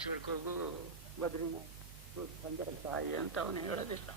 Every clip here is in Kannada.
ಕಾಶಿಗಳಿಗೆ ಹೋಗು, ಬದ್ರಿನಾಥ್ ಬಂದರೆ ಸಾಯಿ ಅಂತ ಅವನು ಹೇಳೋದಿಲ್ಲ.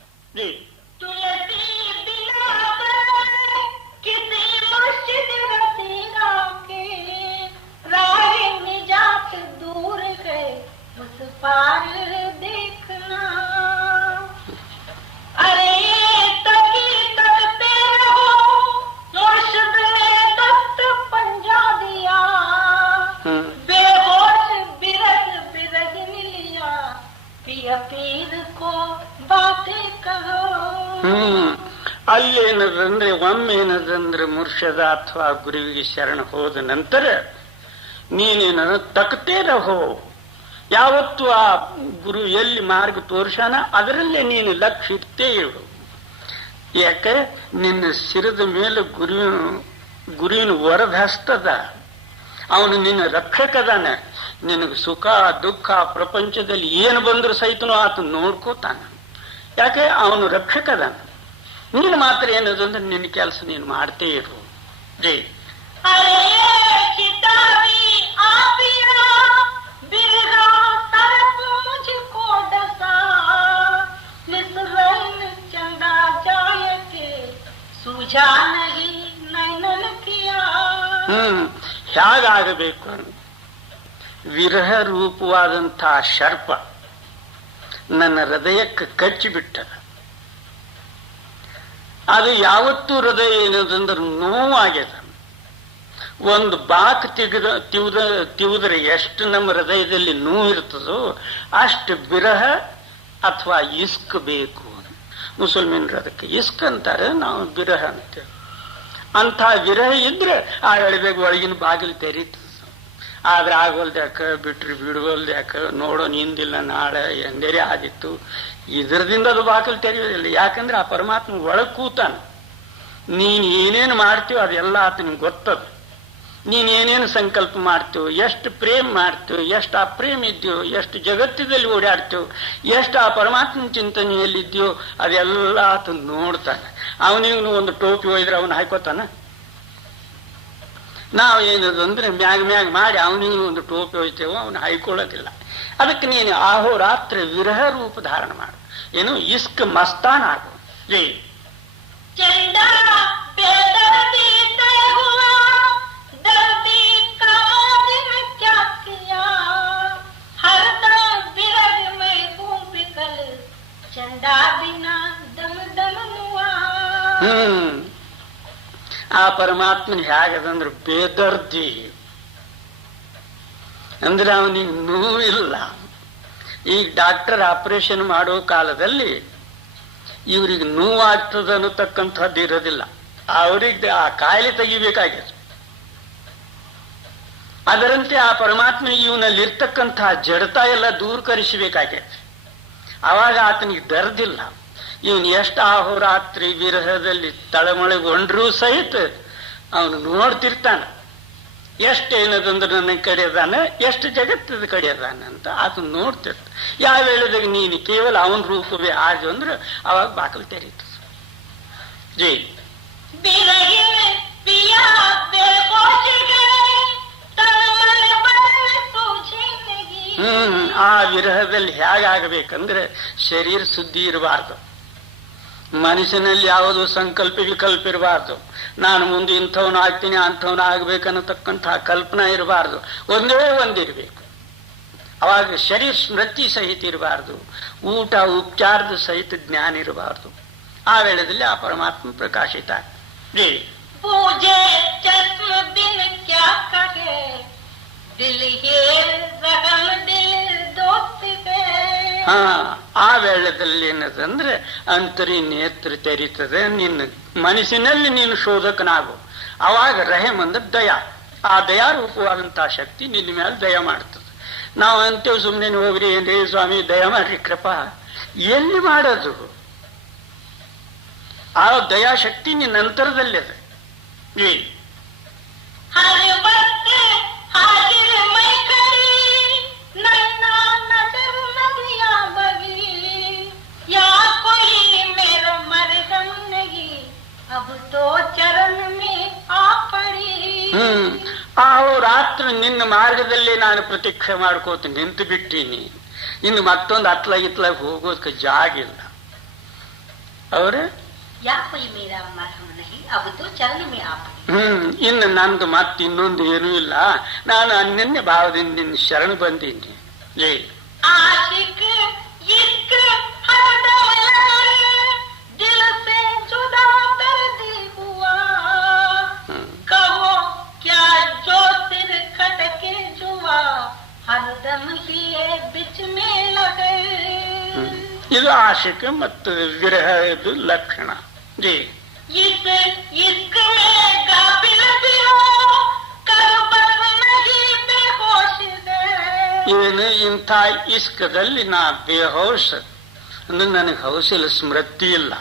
ಅಲ್ಲೇನದಂದ್ರೆ ಒಮ್ಮೇನದಂದ್ರೆ ಮುರ್ಷದ ಅಥವಾ ಗುರುವಿಗೆ ಶರಣ ಹೋದ ನಂತರ ನೀನೇನ ತಕ್ಕತೇ ರಹೋ. ಯಾವತ್ತು ಆ ಗುರು ಎಲ್ಲಿ ಮಾರ್ಗ ತೋರ್ಸಾನ ಅದರಲ್ಲೇ ನೀನು ಲಕ್ಷ್ಯ ಇರ್ತೇ ಇರು. ಯಾಕೆ ನಿನ್ನ ಶಿರದ ಮೇಲೆ ಗುರುವಿನ ವರದ ಹಸ್ತದ. ಅವನು ನಿನ್ನ ರಕ್ಷಕದಾನ. ನಿನಗೆ ಸುಖ ದುಃಖ ಪ್ರಪಂಚದಲ್ಲಿ ಏನು ಬಂದರೂ ಸಹಿತನೂ ಆತ ನೋಡ್ಕೋತಾನ. ಯಾಕೆ ಅವನು ರಕ್ಷಕದಾನ. ನೀನು ಮಾತ್ರ ಏನದಂದ್ರೆ ನಿನ್ನ ಕೆಲಸ ನೀನು ಮಾಡ್ತೇ ಇರು. ಜೈ ಹೇಗಾಗಬೇಕು? ವಿರಹ ರೂಪವಾದಂತಹ ಸರ್ಪ ನನ್ನ ಹೃದಯಕ್ಕೆ ಕಚ್ಚಿಬಿಟ್ಟ. ಅದು ಯಾವತ್ತೂ ಹೃದಯ ಏನದಂದ್ರೆ ನೋವಾಗ್ಯದ. ಒಂದು ಬಾಕ್ ತಿವಿದ್ರೆ ಎಷ್ಟು ನಮ್ಮ ಹೃದಯದಲ್ಲಿ ನೋವು ಇರ್ತದೋ ಅಷ್ಟು ವಿರಹ ಅಥವಾ ಇಸ್ಕ್ ಬೇಕು. ಮುಸಲ್ಮಾನರು ಅದಕ್ಕೆ ಇಸ್ಕ್ ಅಂತಾರೆ, ನಾವು ವಿರಹ ಅಂತೇವೆ. ಅಂಥ ವಿರಹ ಇದ್ರೆ ಆ ಎಳಬೇಗ ಒಳಗಿನ ಬಾಗಿಲು ತೆರೀತದ. ಆದ್ರೆ ಆಗೋಲ್ದ್ಯಾಕ, ಬಿಟ್ರಿ ಬಿಡುವಲ್ದ್ಯಾಕ, ನೋಡೋ ನಿಂದಿಲ್ಲ ನಾಳೆ ಎಂದೇರೆ ಆದಿತ್ತು. ಇದರದಿಂದ ಅದು ಬಾಗಿಲು ತೆರೆಯೋದಿಲ್ಲ. ಯಾಕಂದ್ರೆ ಆ ಪರಮಾತ್ಮ ಒಳಗೆ ಕೂತಾನ. ನೀನ್ ಏನೇನು ಮಾಡ್ತೀವೋ ಅದೆಲ್ಲ ಆತನಿಗೆ ಗೊತ್ತದ. ನೀನೇನೇನು ಸಂಕಲ್ಪ ಮಾಡ್ತೀವೋ, ಎಷ್ಟು ಪ್ರೇಮ ಮಾಡ್ತೀವೋ, ಎಷ್ಟು ಅಪ್ರೇಮ ಇದ್ಯೋ, ಎಷ್ಟು ಜಗತ್ತಿನಲ್ಲಿ ಓಡಾಡ್ತೀವೋ, ಎಷ್ಟು ಆ ಪರಮಾತ್ಮನ ಚಿಂತನೆಯಲ್ಲಿದ್ಯೋ ಅದೆಲ್ಲ ಆತ ನೋಡ್ತಾನೆ. ಅವನಿಗೂ ಒಂದು ಟೋಪಿ ಒಯ್ದ್ರೆ ಅವನು ಹಾಕೋತಾನ. ನಾವು ಏನದಂದ್ರೆ ಮ್ಯಾಗ ಮಾಡಿ ಅವನಿಗೂ ಒಂದು ಟೋಪಿ ಒಯ್ತೇವೋ, ಅವನು ಹಾಯ್ಕೊಳ್ಳೋದಿಲ್ಲ. ಅದಕ್ಕೆ ನೀನು ಆಹೋರಾತ್ರ ವಿರಹ ರೂಪ ಧಾರಣ ಮಾಡು. ಏನು ಇಸ್ಕ್ ಮಸ್ತಾನ್ ಆಗು. ಜೈ ಆ ಪರಮಾತ್ಮನ ಹೇಗದಂದ್ರೆ ಬೇದರ್ದಿ ಅಂದ್ರೆ ಅವನಿಗೆ ನೋವಿಲ್ಲ. ಈಗ ಡಾಕ್ಟರ್ ಆಪರೇಷನ್ ಮಾಡೋ ಕಾಲದಲ್ಲಿ ಇವ್ರಿಗೆ ನೋವಾಗ್ತದ ಅನ್ನತಕ್ಕಂಥದ್ದು ಇರೋದಿಲ್ಲ. ಅವ್ರಿಗೆ ಆ ಕಾಯಿಲೆ ತೆಗಿಬೇಕಾಗ್ಯದ. ಅದರಂತೆ ಆ ಪರಮಾತ್ಮ ಇವನಲ್ಲಿರ್ತಕ್ಕಂತಹ ಜಡತ ಎಲ್ಲ ದೂರೀಕರಿಸಬೇಕಾಗ್ಯದ. ಅವಾಗ ಆತನಿಗೆ ದರ್ದಿಲ್ಲ. ಇವನು ಎಷ್ಟು ಆಹೋರಾತ್ರಿ ವಿರಹದಲ್ಲಿ ತಳಮಳಗೊಂಡ್ರೂ ಸಹಿತ ಅವನು ನೋಡ್ತಿರ್ತಾನ. ಎಷ್ಟೇನದಂದ್ರೆ ನನ್ನ ಕಡೆ ಅದಾನ, ಎಷ್ಟು ಜಗತ್ತದ ಕಡೆ ಅದಾನ ಅಂತ ಆತನು ನೋಡ್ತಿರ್ತ. ಯಾವ ವೇಳೆದಾಗ ನೀನು ಕೇವಲ ಅವನ ರೂಪವೇ ಆಜು ಅಂದ್ರೆ ಅವಾಗ ಬಾಕಲು ತೆರೀತದ. ಜೈ ಆ ವಿರಹದಲ್ಲಿ ಹೇಗಾಗಬೇಕಂದ್ರೆ ಶರೀರ ಸುದ್ದಿ ಇರಬಾರ್ದು. ಮನುಷ್ಯನಲ್ಲಿ ಯಾವುದೋ ಸಂಕಲ್ಪ ವಿಕಲ್ಪ ಇರಬಾರ್ದು. ನಾನು ಮುಂದೆ ಇಂಥವನು ಆಗ್ತೀನಿ ಅಂಥವನು ಆಗ್ಬೇಕನ್ನತಕ್ಕಂತಹ ಕಲ್ಪನಾ ಇರಬಾರ್ದು. ಒಂದೇ ಒಂದಿರಬೇಕು. ಅವಾಗ ಶರೀರ ಸ್ಮೃತಿ ಸಹಿತ ಇರಬಾರ್ದು. ಊಟ ಉಪಚಾರದ ಸಹಿತ ಜ್ಞಾನ ಇರಬಾರ್ದು. ಆ ವೇಳೆಯಲ್ಲಿ ಆ ಪರಮಾತ್ಮ ಪ್ರಕಾಶಿತ. ಪೂಜೆ ಆ ವೇಳೆದಲ್ಲಿ ಏನದಂದ್ರೆ ಅಂತರಿ ನೇತ್ರ ತೆರೀತದೆ. ನಿನ್ನ ಮನಸ್ಸಿನಲ್ಲಿ ನೀನು ಶೋಧಕನಾಗು. ಅವಾಗ ರಹಮ್ ಅಂದ್ರೆ ದಯ. ಆ ದಯಾರೂಪವಾದಂತಹ ಶಕ್ತಿ ನಿನ್ನ ಮೇಲೆ ದಯ ಮಾಡ್ತದೆ. ನಾವು ಅಂತೇವ್ ಸುಮ್ಮನೆ ಹೋಗ್ರಿ ಏನ್ರಿ ಸ್ವಾಮಿ ದಯ ಮಾಡ್ರಿ ಕೃಪಾ, ಎಲ್ಲಿ ಮಾಡೋದು? ಆ ದಯಾಶಕ್ತಿ ನಿನ್ನ ಅಂತರದಲ್ಲಿದೆ. ಆ ರಾತ್ರಿ ನಿನ್ನ ನಿನ್ನ ಮಾರ್ಗದಲ್ಲಿ ನಾನು ಪ್ರತೀಕ್ಷೆ ಮಾಡ್ಕೋತ ನಿಂತು ಬಿಟ್ಟೀನಿ. ಇನ್ನು ಮತ್ತೊಂದು ಅತ್ಲಾಗ ಹೋಗೋದಕ್ಕೆ ಜಾಗ ಇಲ್ಲ. ಅವ್ರೆ ಇನ್ನು ನಂದು ಮತ್ತೆ ಇನ್ನೊಂದು ಏನೂ ಇಲ್ಲ. ನಾನು ಅನ್ಯನ್ಯ ಭಾವದಿಂದ ನಿನ್ನ ಶರಣ ಬಂದೀನಿ. ಜೈ ಇದು ಆಶಿಕ ಮತ್ತು ವಿರಹದ ಲಕ್ಷಣ. ಜಿ ಏನು ಇಂಥ ಇಸ್ಕದಲ್ಲಿ ನಾ ಬೇಹೋಶ ಅಂದ್ರೆ ನನಗೆ ಹೌಸಿಲ್ಲ, ಸ್ಮೃತಿ ಇಲ್ಲ.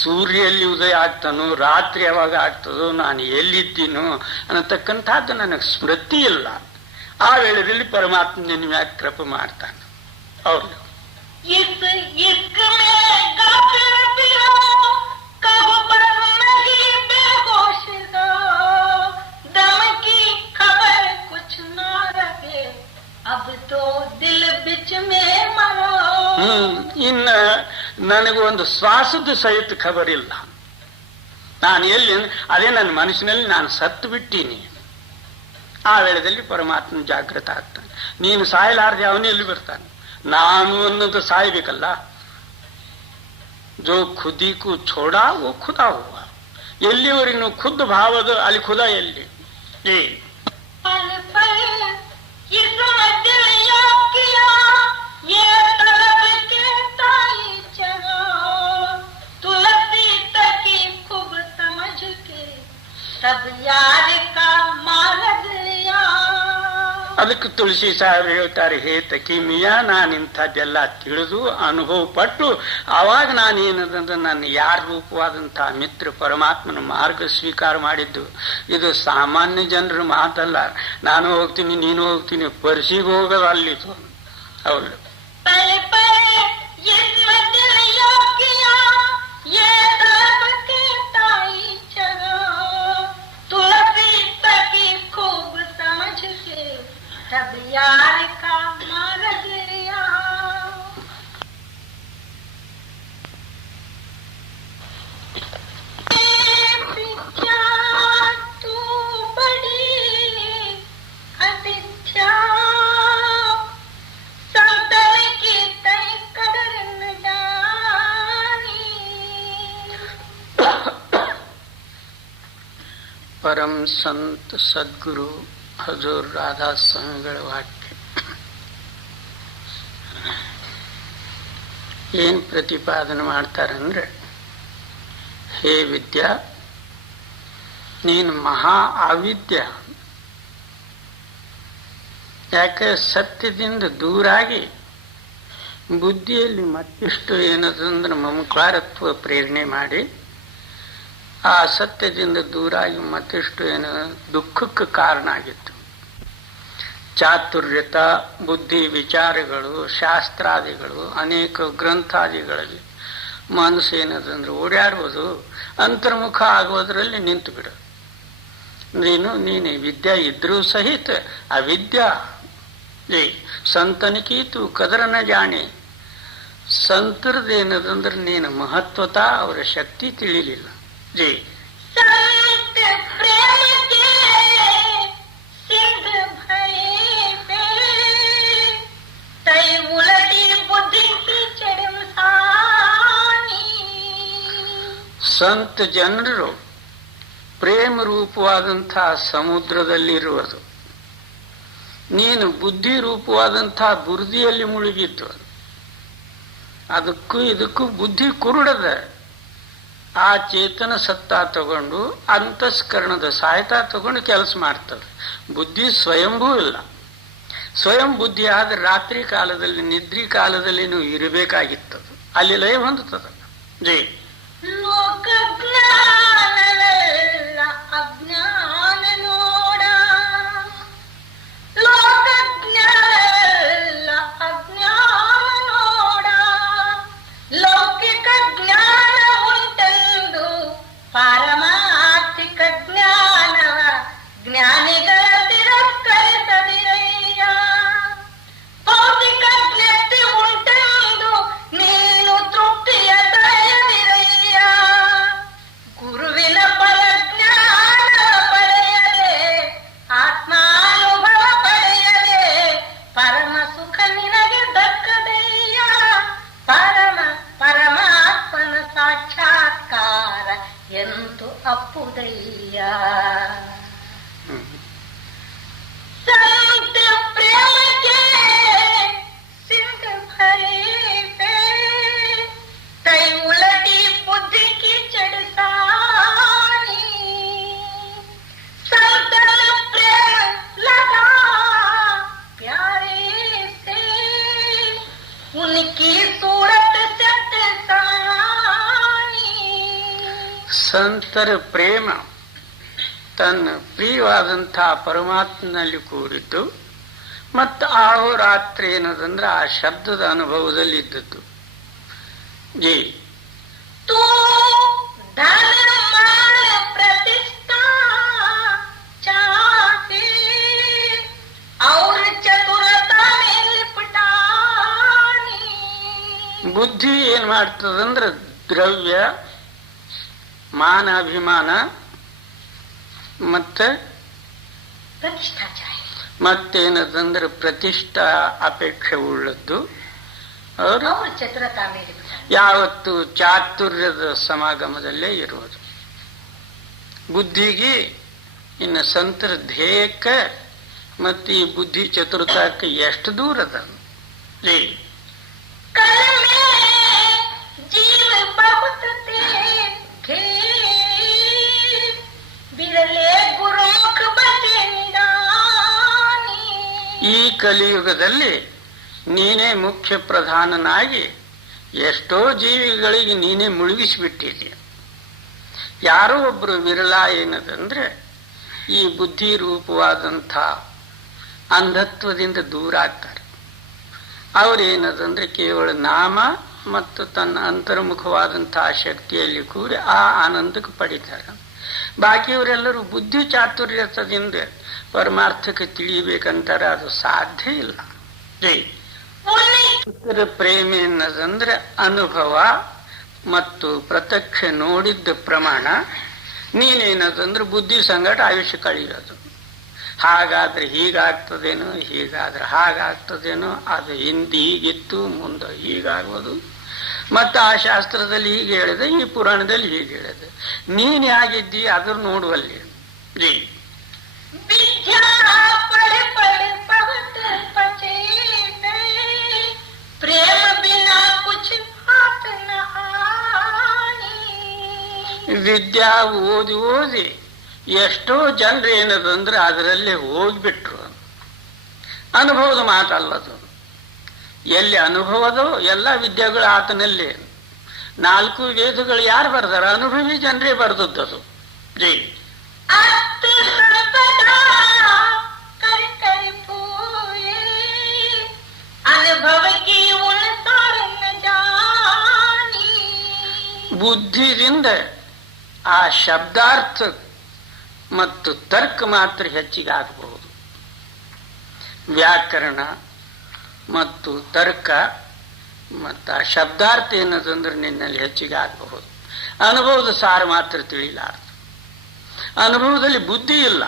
ಸೂರ್ಯ ಎಲ್ಲಿ ಉದಯ ಆಗ್ತಾನೋ, ರಾತ್ರಿ ಯಾವಾಗ ಆಗ್ತದೋ, ನಾನು ಎಲ್ಲಿದ್ದೀನೋ ಅನ್ನತಕ್ಕಂಥದ್ದು ನನಗೆ ಸ್ಮೃತಿ ಇಲ್ಲ. ಆ ವೇಳೆಯಲ್ಲಿ ಪರಮಾತ್ಮ ನಿನ್ನ ಮ್ಯಾಗ ಕೃಪೆ ಮಾಡ್ತಾನೆ. ಅವ್ರು ಇನ್ನ ನನಗೊಂದು ಶ್ವಾಸದ ಸಹಿತ ಖಬರಿಲ್ಲ. ನಾನು ಎಲ್ಲಿ ಅದೇ ನನ್ನ ಮನಸ್ಸಿನಲ್ಲಿ ನಾನು ಸತ್ತು ಬಿಟ್ಟೀನಿ. ಆ ವೇಳೆಯಲ್ಲಿ ಪರಮಾತ್ಮ ಜಾಗೃತ ಆಗ್ತಾನೆ. ನೀನು ಸಾಯಲಾರ್ದೆ ಅವನು ಎಲ್ಲಿ ಬರ್ತಾನೆ? ನಾನು ಅನ್ನೋದು ಸಾಯ್ಬೇಕಲ್ಲ. ಜೋ ಖುದಿಗೂ ಛೋಡಾ ಓ ಖುದಾ ಹುವ. ಎಲ್ಲಿವರೆಗೂ ಖುದ್ದು ಭಾವದ ಅಲ್ಲಿ ಖುದಾ ಎಲ್ಲಿ? ಅದಕ್ಕೆ ತುಳಸಿ ಸಾಹೇಬ್ ಹೇಳ್ತಾರೆ, ಹೇ ತಕೀಮಿಯ, ನಾನಿಂಥದ್ದೆಲ್ಲ ತಿಳಿದು ಅನುಭವ ಪಟ್ಟು ಆವಾಗ ನಾನೇನದಂದ್ರೆ ನನ್ನ ಯಾರ ರೂಪವಾದಂತಹ ಮಿತ್ರ ಪರಮಾತ್ಮನ ಮಾರ್ಗ ಸ್ವೀಕಾರ ಮಾಡಿದ್ದು. ಇದು ಸಾಮಾನ್ಯ ಜನರ ಮಾತಲ್ಲ. ನಾನು ಹೋಗ್ತೀನಿ, ನೀನು ಹೋಗ್ತೀನಿ, ಪರಿಸಿಗೆ ಹೋಗೋದು ಅಲ್ಲಿತು. ಹೌದು, ಪರಂ ಸಂತ ಸದ್ಗುರು ಹಜೂರ್ ರಾಧಾ ಸ್ವಾಮಿಗಳ ವಾಕ್ಯ ಏನ್ ಪ್ರತಿಪಾದನೆ ಮಾಡ್ತಾರಂದ್ರೆ, ಹೇ ವಿದ್ಯಾ, ನೀನು ಮಹಾ ಅವಿದ್ಯ. ಯಾಕೆ ಸತ್ಯದಿಂದ ದೂರಾಗಿ ಬುದ್ಧಿಯಲ್ಲಿ ಮತ್ತಿಷ್ಟು ಏನದಂದ್ರೆ ಮಮಕಾರತ್ವ ಪ್ರೇರಣೆ ಮಾಡಿ ಆ ಸತ್ಯದಿಂದ ದೂರಾಗಿ ಮತ್ತಿಷ್ಟು ಏನು ದುಃಖಕ್ಕೆ ಕಾರಣ ಆಗಿತ್ತು. ಚಾತುರ್ಯತ, ಬುದ್ಧಿ ವಿಚಾರಗಳು, ಶಾಸ್ತ್ರಾದಿಗಳು, ಅನೇಕ ಗ್ರಂಥಾದಿಗಳಲ್ಲಿ ಮನಸ್ಸು ಏನದಂದ್ರೆ ಓಡಾಡುವುದು, ಅಂತರ್ಮುಖ ಆಗುವುದರಲ್ಲಿ ನಿಂತು ಬಿಡು. ನೀನು ವಿದ್ಯಾ ಇದ್ರೂ ಸಹಿತ ಅವಿದ್ಯಾ. ಸಂತನಿಕೀತು ಕದರನ ಜಾಣೆ. ಸಂತರದೇನದಂದ್ರೆ ನೀನು ಮಹತ್ವತ ಅವರ ಶಕ್ತಿ ತಿಳಿಲಿಲ್ಲ. ಜೈ ಸಂತ ಜನರು ಪ್ರೇಮ ರೂಪವಾದಂತಹ ಸಮುದ್ರದಲ್ಲಿರುವುದು, ನೀನು ಬುದ್ಧಿ ರೂಪವಾದಂತಹ ಬುರ್ದಿಯಲ್ಲಿ ಮುಳುಗಿದ್ದು. ಅದಕ್ಕೂ ಇದಕ್ಕೂ ಬುದ್ಧಿ ಕುರುಡದ. ಆ ಚೇತನ ಸತ್ತ ತಗೊಂಡು ಅಂತಸ್ಕರಣದ ಸಹಾಯತ ತಗೊಂಡು ಕೆಲಸ ಮಾಡ್ತದೆ. ಬುದ್ಧಿ ಸ್ವಯಂಭೂ ಇಲ್ಲ. ಸ್ವಯಂ ಬುದ್ಧಿ ಆದ್ರೆ ರಾತ್ರಿ ಕಾಲದಲ್ಲಿ ನಿದ್ರಿ ಕಾಲದಲ್ಲಿ ನೀವು ಇರಬೇಕಾಗಿತ್ತದು, ಅಲ್ಲಿ ಲಯ ಹೊಂದುತ್ತದಲ್ಲ. ಜೈ ಅಜ್ಞಾನ ನೋಡ, ಲೋಕಜ್ಞಾನ ಅಜ್ಞಾನ ನೋಡ, ಲೌಕಿಕ ಜ್ಞಾನ ಉಂಟೆಂದು ಪಾರಮಾರ್ಥಿಕ ಜ್ಞಾನವ ಜ್ಞಾನಿಗಳ ತಿರಸ್ಕರಿಸದೆ उनकी सूरत सत्सानी। ಸಂತರ ಪ್ರೇಮ ತನ್ನ ಪ್ರಿಯವಾದಂಥ ಪರಮಾತ್ಮನಲ್ಲಿ ಕೂಡಿದ್ದು ಮತ್ತು ಆಹೋರಾತ್ರಿ ಏನದಂದ್ರೆ ಆ ಶಬ್ದದ ಅನುಭವದಲ್ಲಿ ಇದ್ದದ್ದು. ಜಿ तू धन मान प्रतिष्ठा चाहते और चतुरता में लिपटानी। ಬುದ್ಧಿ ಏನ್ ಮಾಡ್ತದಂದ್ರೆ ದ್ರವ್ಯ ಮಾನ ಅಭಿಮಾನ ಮತ್ತೆ प्रतिष्ठा चाहिए। ಮತ್ತೇನದಂದ್ರೆ ಪ್ರತಿಷ್ಠಾ ಅಪೇಕ್ಷೆ ಉಳ್ಳದ್ದು. ಅವರು और चतुरता में लिपटानी। ಯಾವತ್ತು ಚಾತುರ್ಯದ ಸಮಾಗಮದಲ್ಲೇ ಇರುವುದು. ಬುದ್ಧಿಗೆ ಇನ್ನು ಸಂತರ ಧ್ಯೇಯಕ್ಕೆ ಮತ್ತು ಈ ಬುದ್ಧಿ ಚತುರತಕ್ಕೆ ಎಷ್ಟು ದೂರದ ಲೇ. कल में जीव बहुत थे बिरले गुरुमुख बचे निदानी। ಈ ಕಲಿಯುಗದಲ್ಲಿ ನೀನೇ ಮುಖ್ಯ ಪ್ರಧಾನನಾಗಿ ಎಷ್ಟೋ ಜೀವಿಗಳಿಗೆ ನೀನೇ ಮುಳುಗಿಸಿಬಿಟ್ಟಿದೆಯ. ಯಾರೋ ಒಬ್ಬರು ವಿರಳ ಏನದಂದ್ರೆ ಈ ಬುದ್ಧಿ ರೂಪವಾದಂಥ ಅಂಧತ್ವದಿಂದ ದೂರ ಆಗ್ತಾರೆ. ಅವರೇನದಂದ್ರೆ ಕೇವಲ ನಾಮ ಮತ್ತು ತನ್ನ ಅಂತರ್ಮುಖವಾದಂತಹ ಶಕ್ತಿಯಲ್ಲಿ ಕೂಡಿ ಆ ಆನಂದಕ್ಕೆ ಪಡಿತಾರೆ. ಬಾಕಿಯವರೆಲ್ಲರೂ ಬುದ್ಧಿ ಚಾತುರ್ಯದಿಂದ ಪರಮಾರ್ಥಕ್ಕೆ ತಿಳಿಯಬೇಕಂತಾರೆ, ಅದು ಸಾಧ್ಯ ಇಲ್ಲ. ಉತ್ತರ ಪ್ರೇಮ ಎನ್ನದಂದ್ರೆ ಅನುಭವ ಮತ್ತು ಪ್ರತ್ಯಕ್ಷ ನೋಡಿದ್ದ ಪ್ರಮಾಣ. ನೀನೇನದಂದ್ರೆ ಬುದ್ಧಿ ಸಂಗಟ ಆಯುಷ್ಯ ಕಳೆಯೋದು. ಹಾಗಾದ್ರೆ ಹೀಗಾಗ್ತದೇನೋ, ಹೀಗಾದ್ರೆ ಹಾಗಾಗ್ತದೇನೋ, ಅದು ಹಿಂದೆ ಹೀಗಿತ್ತು ಮುಂದೆ ಹೀಗಾಗೋದು, ಮತ್ತು ಆ ಶಾಸ್ತ್ರದಲ್ಲಿ ಹೀಗೆ ಹೇಳಿದೆ, ಈ ಪುರಾಣದಲ್ಲಿ ಹೀಗೆ ಹೇಳಿದೆ. ನೀನ್ ಹೇಗಿದ್ದಿ ಅದ್ರ ನೋಡುವಲ್ಲಿ ಜೀ. विद्या पढ़ पढ़ बहुत पचे प्रेम बिना कुछ हाथ न आनी। ವಿದ್ಯಾ ಓದಿ ಓದಿ ಎಷ್ಟೋ ಜನರು ಏನದಂದ್ರೆ ಅದರಲ್ಲೇ ಹೋಗ್ಬಿಟ್ರು. ಅನುಭವದ ಮಾತಲ್ಲದು. ಎಲ್ಲಿ ಅನುಭವದೋ ಎಲ್ಲ ವಿದ್ಯೆಗಳು ಆತನಲ್ಲಿ. 4 ವೇದಗಳು ಯಾರು ಬರ್ದಾರ? ಅನುಭವಿ ಜನರೇ ಬರ್ದದ್ದು. ಜೈ अनुभव की उणसार न जानी। ಬುದ್ಧಿದಿಂದ ಆ ಶಬ್ದಾರ್ಥ ಮತ್ತು ತರ್ಕ ಮಾತ್ರ ಹೆಚ್ಚಿಗೆ ಆಗಬಹುದು. ವ್ಯಾಕರಣ ಮತ್ತು ತರ್ಕ ಮತ್ತು ಆ ಶಬ್ದಾರ್ಥ ಏನದಂದ್ರೆ ನಿನ್ನಲ್ಲಿ ಹೆಚ್ಚಿಗೆ ಆಗಬಹುದು. ಅನುಭವದ ಸಾರ ಮಾತ್ರ ತಿಳಿಲಾರ್ದು. ಅನುಭವದಲ್ಲಿ ಬುದ್ಧಿ ಇಲ್ಲ.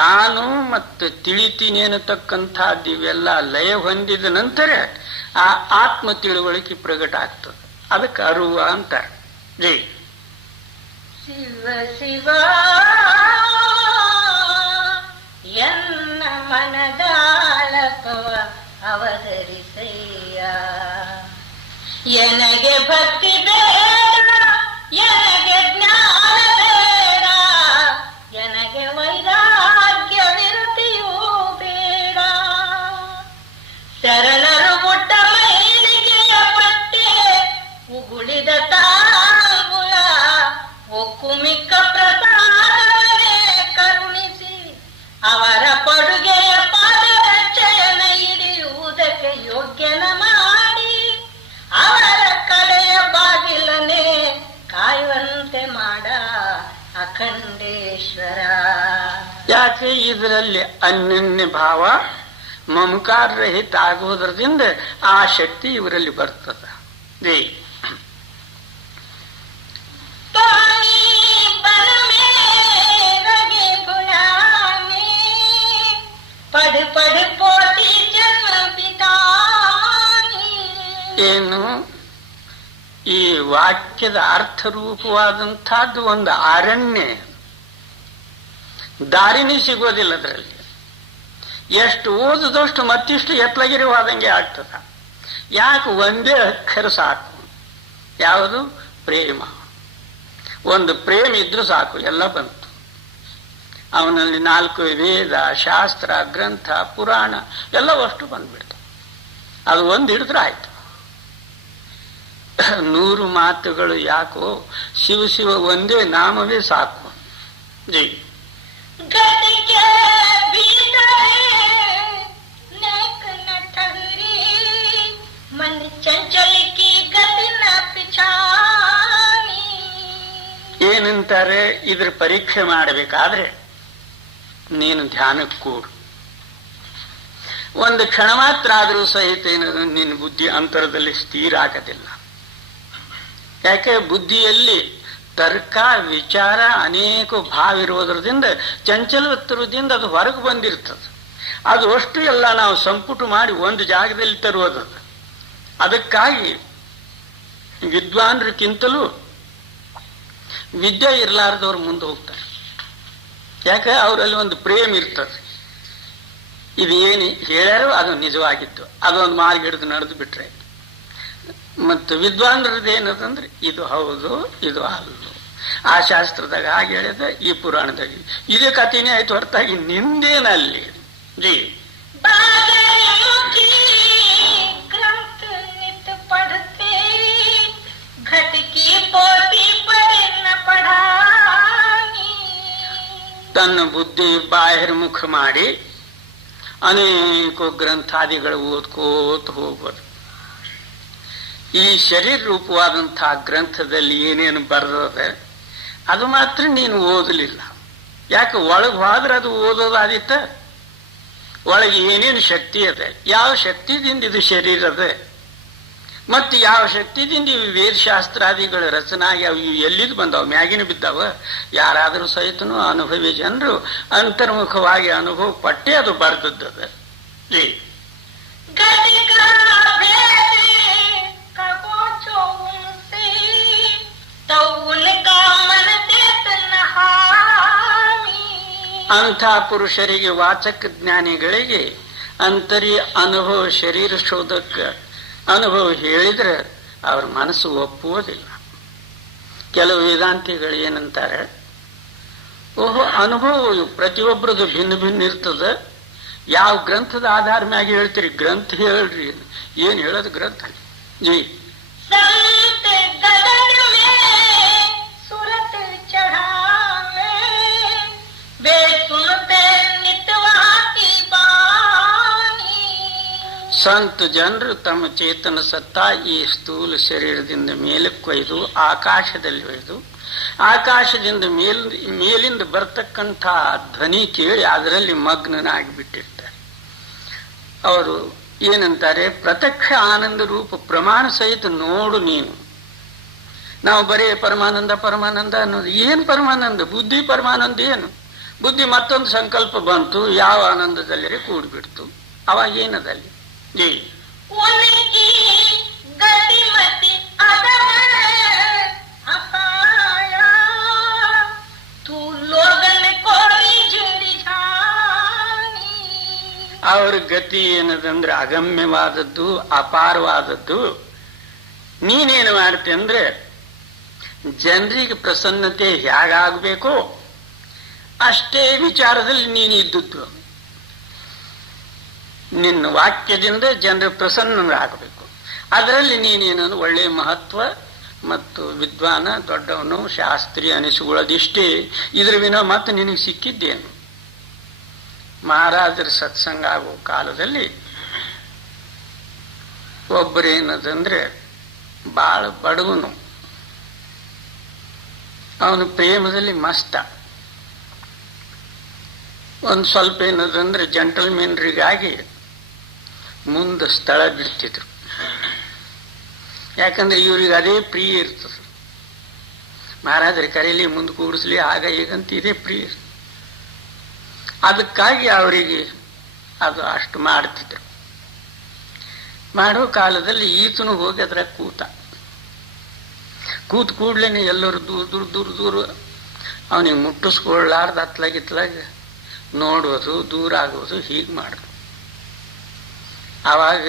ನಾನು ಮತ್ತು ತಿಳಿತೀನಿ ಅನ್ನತಕ್ಕಂಥದ್ದು ಇವೆಲ್ಲ ಲಯ ಹೊಂದಿದ ನಂತರ ಆ ಆತ್ಮ ತಿಳುವಳಿಕೆ ಪ್ರಗಟ ಆಗ್ತದೆ. ಅದಕ್ಕೆ ಅರುವ ಅಂತ. ಜೈ ಶಿವ ಶಿವ ಎನ್ನ ಮನದಾಳಕವ ಅವತರಿಸಯ್ಯ. ಎನಗೆ ಭಕ್ತಿ ಬೇಡ, ಎನಗೆ ಜ್ಞಾನ ಬೇಡ, ಎನಗೆ ವೈರಾಗ್ಯ ವಿರತಿಯೂ ಬೇಡ. ಶರಣರು ಮುಟ್ಟ ಮೈಲಿಗೆಯ ಬಟ್ಟೆ ಉಗುಳಿದ ತಾಂಬೂಲ ಒಕ್ಕುಮಿಕ್ಕ ಪ್ರಸಾದವೇ ಕರುಣಿಸಿ ಅವರ ಪಡುಗೆಯ ಪಾದರಕ್ಷೆಯನ ಹಿಡಿಯುವುದಕ್ಕೆ ಯೋಗ್ಯನ ಮಾಡಿ ಅವರ ಕಡೆಯ ಬಾಗಿಲನೆ ಕಾಯುವಂತೆ ಮಾಡ ಅಖಂಡೇಶ್ವರ. ಯಾಕೆ ಇದರಲ್ಲಿ ಅನ್ಯೋನ್ಯ ಭಾವ ಮಮಕಾರ ರಹಿತ ಆಗುವುದರಿಂದ ಆ ಶಕ್ತಿ ಇವರಲ್ಲಿ ಬರ್ತದ. ಜೈ पानी बन में रगे बुलाने पढ़ पढ़ पोती जन्म बितानी. ಏನು ಈ ವಾಕ್ಯದ ಅರ್ಥರೂಪವಾದಂಥದ್ದು ಒಂದು ಅರಣ್ಯ. ದಾರಿನೇ ಸಿಗೋದಿಲ್ಲ ಅದರಲ್ಲಿ. ಎಷ್ಟು ಓದಿದಷ್ಟು ಮತ್ತಿಷ್ಟು ಎತ್ತಲಗಿರಿವಾದಂಗೆ ಆಗ್ತದ. ಯಾಕೆ? ಒಂದೇ ಅಕ್ಷರ ಸಾಕು. ಯಾವುದು? ಪ್ರೇಮ. ಒಂದು ಪ್ರೇಮ ಇದ್ರೂ ಸಾಕು, ಎಲ್ಲ ಬಂತು. ಅವನಲ್ಲಿ 4 ವೇದ, ಶಾಸ್ತ್ರ, ಗ್ರಂಥ, ಪುರಾಣ ಎಲ್ಲ ಅಷ್ಟು ಬಂದ್ಬಿಡ್ತು. ಅದು ಒಂದು ಹಿಡಿದ್ರೆ ಆಯ್ತು. 100 ಮಾತುಗಳು ಯಾಕೋ, ಶಿವ ಶಿವ ಒಂದೇ ನಾಮವೇ ಸಾಕು. ಜೈ. ಏನಂತಾರೆ, ಇದ್ರ ಪರೀಕ್ಷೆ ಮಾಡಬೇಕಾದ್ರೆ ನೀನು ಧ್ಯಾನಕ್ಕೆ ಕೂಡು. ಒಂದು ಕ್ಷಣ ಮಾತ್ರ ಆದರೂ ಸಹಿತ ಏನದು ನಿನ್ನ ಬುದ್ಧಿ ಅಂತರದಲ್ಲಿ ಸ್ಥಿರ ಆಗೋದಿಲ್ಲ. ಯಾಕೆ, ಬುದ್ಧಿಯಲ್ಲಿ ತರ್ಕ ವಿಚಾರ ಅನೇಕ ಭಾವ ಇರುವುದರಿಂದ, ಚಂಚಲತ್ವದಿಂದ ಅದು ಹೊರಗೆ ಬಂದಿರ್ತದೆ. ಅದು ಅಷ್ಟು ಎಲ್ಲ ನಾವು ಸಂಪುಟ ಮಾಡಿ ಒಂದು ಜಾಗದಲ್ಲಿ ತರುವುದದು. ಅದಕ್ಕಾಗಿ ವಿದ್ವಾನ್ರಕ್ಕಿಂತಲೂ ವಿದ್ಯೆ ಇರಲಾರದವ್ರು ಮುಂದೆ ಹೋಗ್ತಾರೆ. ಯಾಕೆ, ಅವರಲ್ಲಿ ಒಂದು ಪ್ರೇಮ ಇರ್ತದೆ. ಇದು ಏನು ಹೇಳ್ಯಾರೋ ಅದು ನಿಜವಾಗಿತ್ತು, ಅದೊಂದು ಮಾರ್ಗ ಹಿಡಿದು ನಡೆದು ಬಿಟ್ರೆ. ಮತ್ತು ವಿದ್ವಾನ್ರದ್ದು ಏನದಂದ್ರೆ ಇದು ಹೌದು ಇದು ಅಲ್ಲ, ಆ ಶಾಸ್ತ್ರದಾಗ ಹಾಗೆ ಹೇಳಿದ, ಈ ಪುರಾಣದಾಗ ಇದೇ ಕಥೆನೇ ಆಯ್ತು, ಹೊರತಾಗಿ ನಿಂದೇನಲ್ಲಿ. ಜೀ ತನ್ನ ಬುದ್ಧಿ ಬಾಹಿರ್ಮುಖ ಮಾಡಿ ಅನೇಕ ಗ್ರಂಥಾದಿಗಳು ಓದ್ಕೋತ ಹೋಗ್ಬೋದು. ಈ ಶರೀರ ರೂಪವಾದಂತಹ ಗ್ರಂಥದಲ್ಲಿ ಏನೇನು ಬರ್ತದೆ ಅದು ಮಾತ್ರ ನೀನು ಓದಲಿಲ್ಲ. ಯಾಕೆ, ಒಳಗೆ ಹೋದ್ರೆ ಅದು ಓದೋದಾದಿತ್ತ. ಒಳಗೆ ಏನೇನು ಶಕ್ತಿ ಅದೆ, ಯಾವ ಶಕ್ತಿದಿಂದ ಇದು ಶರೀರ ಅದೆ, ಮತ್ತು ಯಾವ ಶಕ್ತಿದಿಂದ ಇವು ವೇದಶಾಸ್ತ್ರಾದಿಗಳ ರಚನೆ ಆಗಿ ಅವು ಎಲ್ಲಿದ್ದು ಬಂದಾವ, ಮ್ಯಾಗಿನ ಬಿದ್ದಾವ. ಯಾರಾದರೂ ಸಹಿತನೂ ಅನುಭವಿ ಜನರು ಅಂತರ್ಮುಖವಾಗಿ ಅನುಭವ ಪಟ್ಟೆ ಅದು ಬರ್ತದ. ಅಂಥ ಪುರುಷರಿಗೆ, ವಾಚಕ ಜ್ಞಾನಿಗಳಿಗೆ ಅಂತರಿ ಅನುಭವ ಶರೀರ ಶೋಧಕ್ಕೆ ಅನುಭವ ಹೇಳಿದ್ರೆ ಅವ್ರ ಮನಸ್ಸು ಒಪ್ಪುವುದಿಲ್ಲ. ಕೆಲವು ವೇದಾಂತಿಗಳು ಏನಂತಾರೆ, ಓಹೋ ಅನುಭವ ಪ್ರತಿಯೊಬ್ಬರದು ಭಿನ್ನ ಭಿನ್ನ ಇರ್ತದೆ, ಯಾವ ಗ್ರಂಥದ ಆಧಾರ ಮ್ಯಾಗ ಹೇಳ್ತೀರಿ, ಗ್ರಂಥ ಹೇಳ್ರಿ. ಏನ್ ಹೇಳೋದು ಗ್ರಂಥ? ಜೀ ಸಂತ ಜನರು ತಮ್ಮ ಚೇತನ ಸತ್ತಾ ಈ ಸ್ಥೂಲ ಶರೀರದಿಂದ ಮೇಲಕ್ಕೆ ಒಯ್ದು ಆಕಾಶದಲ್ಲಿ ಒಯ್ದು, ಆಕಾಶದಿಂದ ಮೇಲಿಂದ ಬರ್ತಕ್ಕಂಥ ಧ್ವನಿ ಕೇಳಿ ಅದರಲ್ಲಿ ಮಗ್ನನಾಗಿಬಿಟ್ಟಿರ್ತಾರೆ. ಅವರು ಏನಂತಾರೆ, ಪ್ರತ್ಯಕ್ಷ ಆನಂದ ರೂಪ ಪ್ರಮಾಣ ಸಹಿತ ನೋಡು ನೀನು. ನಾವು ಬರೀ ಪರಮಾನಂದ ಪರಮಾನಂದ ಅನ್ನೋದು ಏನು ಪರಮಾನಂದ? ಬುದ್ಧಿ ಪರಮಾನಂದ ಏನು? ಬುದ್ಧಿ ಮತ್ತೊಂದು ಸಂಕಲ್ಪ ಬಂತು, ಯಾವ ಆನಂದದಲ್ಲಿ ಕೂಡಿಬಿಡ್ತು, ಅವಾಗ ಏನದಲ್ಲಿ? ಜೈ ಅವ್ರ ಗತಿ ಏನದಂದ್ರೆ ಅಗಮ್ಯವಾದದ್ದು, ಅಪಾರವಾದದ್ದು. ನೀನೇನು ಮಾಡ್ತೆ ಅಂದ್ರೆ, ಜನರಿಗೆ ಪ್ರಸನ್ನತೆ ಹೇಗಾಗಬೇಕೋ ಅಷ್ಟೇ ವಿಚಾರದಲ್ಲಿ ನೀನು ಇದ್ದದ್ದು. ನಿನ್ನ ವಾಕ್ಯದಿಂದ ಜನರ ಪ್ರಸನ್ನರಾಗಬೇಕು. ಅದರಲ್ಲಿ ನೀನೇನನ್ನು ಒಳ್ಳೆಯ ಮಹತ್ವ ಮತ್ತು ವಿದ್ವಾನ, ದೊಡ್ಡವನು, ಶಾಸ್ತ್ರಿ ಅನಿಸಿಕೊಳ್ಳೋದಿಷ್ಟೇ. ಇದ್ರ ವಿನ ಮತ್ತೆ ನಿನಗೆ ಸಿಕ್ಕಿದ್ದೇನು? ಮಹಾರಾಜರ ಸತ್ಸಂಗ ಆಗೋ ಕಾಲದಲ್ಲಿ ಒಬ್ಬರೇನದಂದ್ರೆ ಬಾಳ ಬಡವನು, ಅವನು ಪ್ರೇಮದಲ್ಲಿ ಮಸ್ತ. ಒಂದು ಸ್ವಲ್ಪ ಏನದಂದ್ರೆ ಜೆಂಟಲ್ಮೆನ್ರಿಗಾಗಿ ಮುಂದೆ ಸ್ಥಳ ಬಿಡ್ತಿದ್ರು. ಯಾಕಂದ್ರೆ ಇವ್ರಿಗೆ ಅದೇ ಪ್ರಿಯ ಇರ್ತದೆ. ಮಹಾರಾಜರ ಕರೆಯಲ್ಲಿ ಮುಂದೆ ಕೂಡಿಸ್ಲಿ ಆಗ ಈಗಂತ ಇದೇ ಪ್ರಿಯ. ಅದಕ್ಕಾಗಿ ಅವರಿಗೆ ಅದು ಅಷ್ಟು ಮಾಡ್ತಿದ್ರು. ಮಾಡೋ ಕಾಲದಲ್ಲಿ ಈತನು ಹೋಗಿ ಅದ್ರ ಕೂತ ಕೂಡ್ಲೇನೆ ಎಲ್ಲರೂ ದೂರ ದೂರ ದೂರ ದೂರ ಅವನಿಗೆ ಮುಟ್ಟಿಸ್ಕೊಳ್ಳಾರ್ದು ಅತ್ಲಾಗಿತ್ಲಾಗ ನೋಡೋದು, ದೂರ ಆಗೋದು, ಹೀಗೆ ಮಾಡೋದು. ಆವಾಗ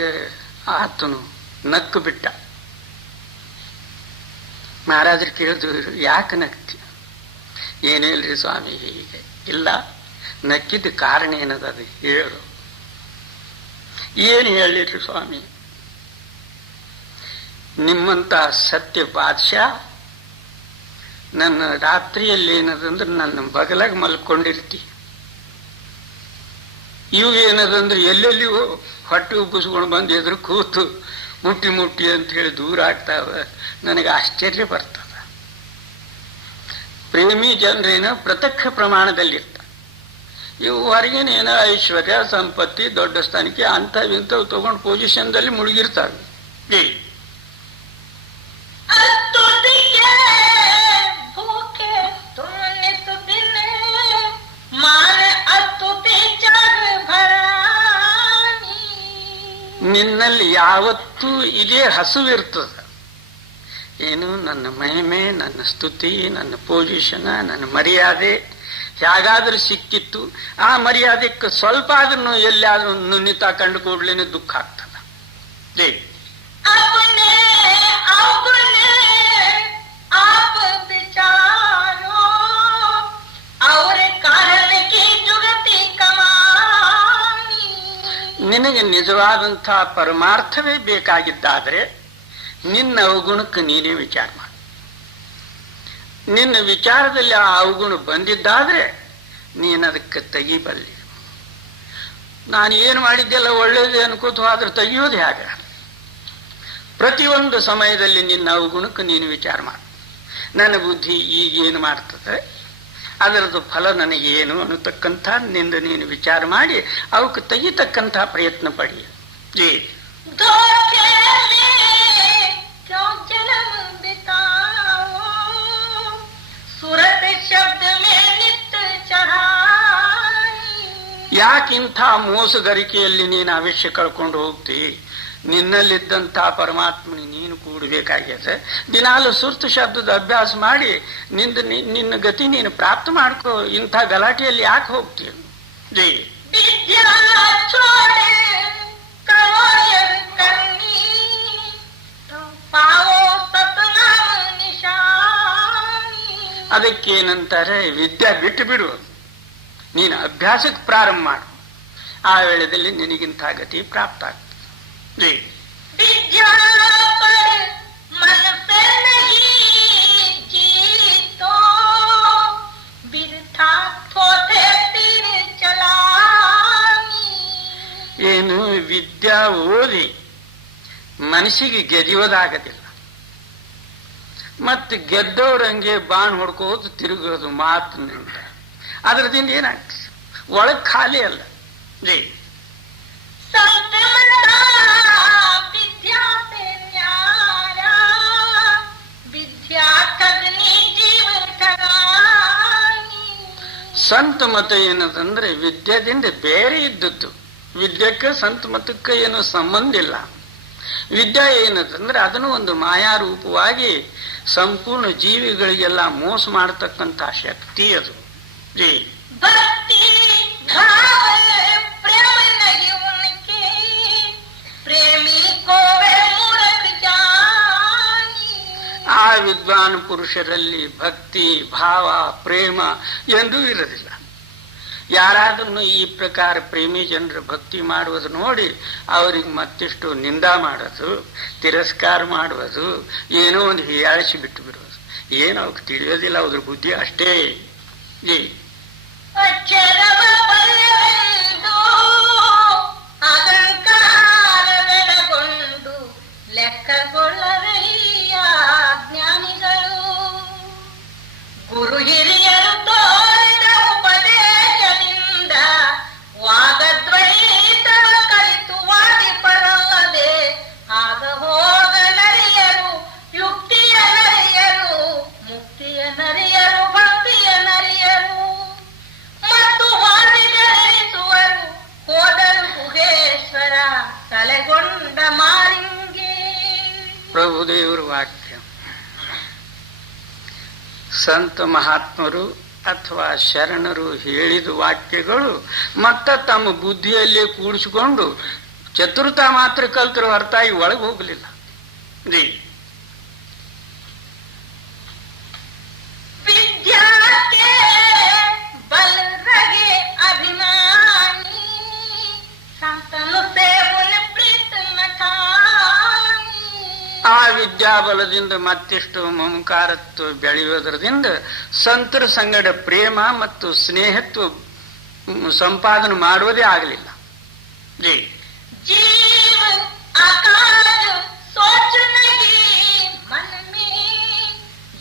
ಆತನು ನಕ್ಕು ಬಿಟ್ಟ. ಮಹಾರಾಜರು ಕೇಳಿದ್ರು, ಯಾಕೆ ನಗ್ತಿ? ಏನೂ ಇಲ್ರಿ ಸ್ವಾಮಿ, ಹೀಗೆ. ಇಲ್ಲ, ನಕ್ಕಿದ್ದ ಕಾರಣ ಏನದ ಅದು ಹೇಳು. ಏನು ಹೇಳಿರಿ ಸ್ವಾಮಿ? ನಿಮ್ಮಂತ ಸತ್ಯ ಬಾದಶಾ ನನ್ನ ರಾತ್ರಿಯಲ್ಲಿ ಏನದಂದ್ರೆ ನನ್ನ ಬಗಲಾಗ ಮಲ್ಕೊಂಡಿರ್ತಿ. ಇವು ಏನದಂದ್ರೆ ಎಲ್ಲೆಲ್ಲಿಯೂ ಹೊಟ್ಟೆ ಉಬ್ಬಿಸ್ಕೊಂಡು ಬಂದು ಎದುರು ಕೂತು ಮುಟ್ಟಿ ಮುಟ್ಟಿ ಅಂತ ಹೇಳಿ ದೂರ ಆಗ್ತಾವ. ನನಗೆ ಆಶ್ಚರ್ಯ ಬರ್ತದ. ಪ್ರೇಮಿ ಜನರೇನ ಪ್ರತ್ಯಕ್ಷ ಪ್ರಮಾಣದಲ್ಲಿರ್ತಾರೆ. ಇವು ಹೊರಗೇನೇನೋ ಐಶ್ವರ್ಯ ಸಂಪತ್ತಿ ದೊಡ್ಡ ಸ್ಥಾನಕ್ಕೆ ಇಂಥವು ತಗೊಂಡು ಪೊಸಿಷನ್ದಲ್ಲಿ ಮುಳುಗಿರ್ತಾರೆ. ನಿನ್ನಲ್ಲಿ ಯಾವತ್ತೂ ಇದೇ ಹಸುವಿರ್ತದ. ಏನು ನನ್ನ ಮಹಿಮೆ, ನನ್ನ ಸ್ತುತಿ, ನನ್ನ ಪೊಸಿಷನ್, ನನ್ನ ಮರ್ಯಾದೆ ಹೇಗಾದ್ರೂ ಸಿಕ್ಕಿತ್ತು. ಆ ಮರ್ಯಾದಕ್ಕೆ ಸ್ವಲ್ಪ ಆದ್ರೂ ಎಲ್ಲಾದ್ರೂ ನುನ್ನಿತ ಕಂಡು ಕೂಡ್ಲೇನೆ ದುಃಖ ಆಗ್ತದ. ನಿನಗೆ ನಿಜವಾದಂಥ ಪರಮಾರ್ಥವೇ ಬೇಕಾಗಿದ್ದಾದ್ರೆ ನಿನ್ನ ಅವಗುಣಕ್ಕೆ ನೀನೇ ವಿಚಾರ ಮಾಡು. ನಿನ್ನ ವಿಚಾರದಲ್ಲಿ ಆ ಅವಗುಣ ಬಂದಿದ್ದಾದ್ರೆ ನೀನದಕ್ಕೆ ತೆಗಿಬಲ್ಲಿ. ನಾನು ಏನು ಮಾಡಿದ್ದೆಲ್ಲ ಒಳ್ಳೇದು ಅನ್ಕೋತ ಆದ್ರೆ ತೆಗಿಯೋದು ಹೇಗೆ? ಪ್ರತಿಯೊಂದು ಸಮಯದಲ್ಲಿ ನಿನ್ನ ಅವಗುಣಕ್ಕೆ ನೀನು ವಿಚಾರ ಮಾಡು. ನನ್ನ ಬುದ್ಧಿ ಈಗೇನು ಮಾಡ್ತದೆ, ಅದರದ್ದು ಫಲ ನನಗೇನು ಅನ್ನತಕ್ಕಂಥ ನಿಂದ ನೀನು ವಿಚಾರ ಮಾಡಿ ಅವಕ್ಕೆ ತೆಗಿತಕ್ಕಂಥ ಪ್ರಯತ್ನ ಪಡಿ. ಯಾಕಿಂಥ ಮೋಸಗರಿಕೆಯಲ್ಲಿ ನೀನು ಆವೇಶ ಕಳ್ಕೊಂಡು ಹೋಗ್ತಿ? ನಿನ್ನಲ್ಲಿದ್ದಂಥ ಪರಮಾತ್ಮನಿ ನೀನು ಕೂಡಬೇಕಾಗ್ಯದ. ದಿನಾಲು ಸುರ್ತು ಶಬ್ದದ ಅಭ್ಯಾಸ ಮಾಡಿ ನಿನ್ನ ಗತಿ ನೀನು ಪ್ರಾಪ್ತ ಮಾಡ್ಕೋ. ಇಂಥ ಗಲಾಟೆಯಲ್ಲಿ ಯಾಕೆ ಹೋಗ್ತೀಯ? ಅದಕ್ಕೇನಂತಾರೆ, ವಿದ್ಯೆ ಬಿಟ್ಟು ಬಿಡು, ನೀನು ಅಭ್ಯಾಸಕ್ಕೆ ಪ್ರಾರಂಭ ಮಾಡು. ಆ ವೇಳೆಯಲ್ಲಿ ನಿನಗಿಂತ ಗತಿ ಪ್ರಾಪ್ತ ಆಗ್ತದೆ. ಏನು ವಿದ್ಯಾ ಓದಿ ಮನಸ್ಸಿಗೆ ಗೆದಿಯೋದಾಗದಿಲ್ಲ. ಮತ್ತೆ ಗೆದ್ದವ್ರಂಗೆ ಬಾಣ್ ಹೊಡ್ಕೋದು ತಿರುಗೋದು ಮಾತಿನಿಂದ. ಅದರದಿಂದ ಏನಾಗ್ತದೆ? ಒಳಗ್ ಖಾಲಿ ಅಲ್ಲ. ಸಂತ ಮತ ಏನದಂದ್ರೆ ವಿದ್ಯೆದಿಂದ ಬೇರೆ ಇದ್ದದ್ದು. ವಿದ್ಯೆಕ್ಕೆ ಸಂತ ಮತಕ್ಕೆ ಏನು ಸಂಬಂಧ ಇಲ್ಲ. ವಿದ್ಯೆ ಏನದಂದ್ರೆ ಅದನ್ನು ಒಂದು ಮಾಯಾರೂಪವಾಗಿ ಸಂಪೂರ್ಣ ಜೀವಿಗಳಿಗೆಲ್ಲ ಮೋಸ ಮಾಡತಕ್ಕಂಥ ಶಕ್ತಿ ಅದು. ಆ ವಿದ್ವಾನ್ ಪುರುಷರಲ್ಲಿ ಭಕ್ತಿ ಭಾವ ಪ್ರೇಮ ಎಂದೂ ಇರೋದಿಲ್ಲ. ಯಾರಾದ್ರೂ ಈ ಪ್ರಕಾರ ಪ್ರೇಮಿ ಜನರು ಭಕ್ತಿ ಮಾಡುವುದು ನೋಡಿ ಅವ್ರಿಗೆ ಮತ್ತಿಷ್ಟು ನಿಂದ ಮಾಡೋದು, ತಿರಸ್ಕಾರ ಮಾಡುವುದು, ಏನೋ ಒಂದು ಹೀಯಾಳಿಸಿ ಬಿಟ್ಟು ಬಿಡುವುದು. ಏನು ಅವ್ರಿಗೆ ತಿಳಿಯೋದಿಲ್ಲ, ಅದ್ರ ಬುದ್ಧಿ ಅಷ್ಟೇ. ಗುರು ಹಿರಿಯರು ತೋರಿದ ಉಪದೇಶದಿಂದ ವಾಗದ್ವೈತ ಕಲಿತು ವಾದಿಪರಲ್ಲದೆ ಆಗ ಹೋಗ ನರಿಯರು ಯುಕ್ತಿಯ ನರಿಯರು ಮುಕ್ತಿಯ ನರಿಯರು ಭಕ್ತಿಯ ನರಿಯರು ಮತ್ತು ವಾದಿಗರಿಸುವರು ಹೋದರು ಗುಹೇಶ್ವರ ತಲೆಗೊಂಡ ಮಾರಿಂಗೆ. ಪ್ರಭುದೇವರ ವಾಕ್ಯ. ಸಂತ ಮಹಾತ್ಮರು ಅಥವಾ ಶರಣರು ಹೇಳಿದ ವಾಕ್ಯಗಳು ಮತ್ತೆ ತಮ್ಮ ಬುದ್ಧಿಯಲ್ಲೇ ಕೂಡಿಸಿಕೊಂಡು ಚತುರ್ಥ ಮಾತ್ರ ಕಲ್ತರು ಹೊರತಾಗಿ ಒಳಗೆ ಹೋಗಲಿಲ್ಲ. ವಿದ್ಯಾಕ್ಕೆ ಬಲರಗೆ ಅಭಿಮಾನಿ ಸಂತನು ಸೇವನೆ ಪ್ರೀತನ ಆ ವಿದ್ಯಾಬಲದಿಂದ ಮತ್ತಿಷ್ಟು ಮಮಕಾರತ್ವ ಬೆಳೆಯೋದ್ರದಿಂದ ಸಂತರ ಸಂಗಡ ಪ್ರೇಮ ಮತ್ತು ಸ್ನೇಹತ್ವ ಸಂಪಾದನೆ ಮಾಡುವುದೇ ಆಗಲಿಲ್ಲ. ಜೈ जीव आकार सोच नहीं मन में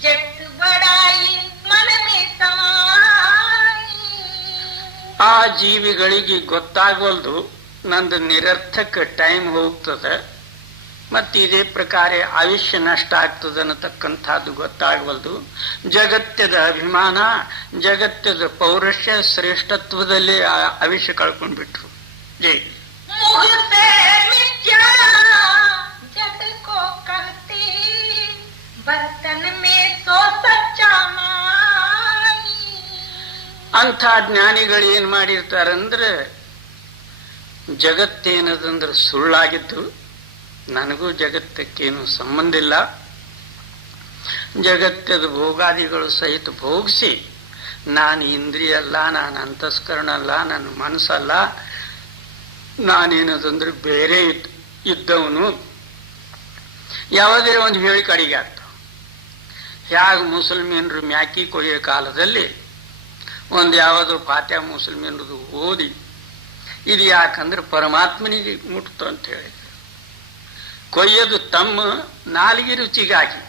जट बड़ाई मन में समाई. ಆ ಜೀವಿಗಳಿಗೆ ಗೊತ್ತಾಗವಲ್ದು ನಂದು ನಿರರ್ಥಕ ಟೈಮ್ ಹೋಗ್ತದೆ ಮತ್ತು ಇದೇ ಪ್ರಕಾರ ಆಯುಷ್ಯ ನಷ್ಟ ಆಗ್ತದೆ ಅನ್ನತಕ್ಕಂಥದ್ದು ಗೊತ್ತಾಗವಲ್ದು. ಜಗತ್ತದ ಅಭಿಮಾನ, ಜಗತ್ತದ ಪೌರುಷ ಶ್ರೇಷ್ಠತ್ವದಲ್ಲೇ ಆಯುಷ್ಯ ಕಳ್ಕೊಂಡ್ಬಿಟ್ರು. ಜೈ मुँह से मिथ्या जग को कहती बर्तन में सो सच्चा माई. ಅಂಥ ಜ್ಞಾನಿಗಳು ಏನ್ ಮಾಡಿರ್ತಾರಂದ್ರೆ ಜಗತ್ತೇನದಂದ್ರೆ ಸುಳ್ಳಾಗಿದ್ದು, ನನಗೂ ಜಗತ್ತಕ್ಕೇನು ಸಂಬಂಧ ಇಲ್ಲ, ಜಗತ್ತದ ಭೋಗಾದಿಗಳು ಸಹಿತ ಭೋಗಿಸಿ ನಾನು ಇಂದ್ರಿಯ ಅಲ್ಲ, ನಾನು ಅಂತಸ್ಕರಣ ಅಲ್ಲ, ನನ್ನ ಮನಸ್ಸಲ್ಲ, ನಾನೇನದಂದ್ರೆ ಬೇರೆ ಇದ್ದವನು ಯಾವುದೇ ಒಂದು ಹೇಳಿ ಕಡೆಗೆ ಆಗ್ತಾವ. ಹೇಗೆ ಮುಸಲ್ಮಾನರು ಮ್ಯಾಕಿ ಕೊಯ್ಯೋ ಕಾಲದಲ್ಲಿ ಒಂದು ಯಾವುದೋ ಪಾಠ್ಯ ಮುಸಲ್ಮಾನರದು ಓದಿ ಇದು ಯಾಕಂದ್ರೆ ಪರಮಾತ್ಮನಿಗೆ ಮುಟ್ತು ಅಂತ ಹೇಳಿ ಕೊಯ್ಯೋದು ತಮ್ಮ ನಾಲಿಗೆ ರುಚಿಗಾಗಿ,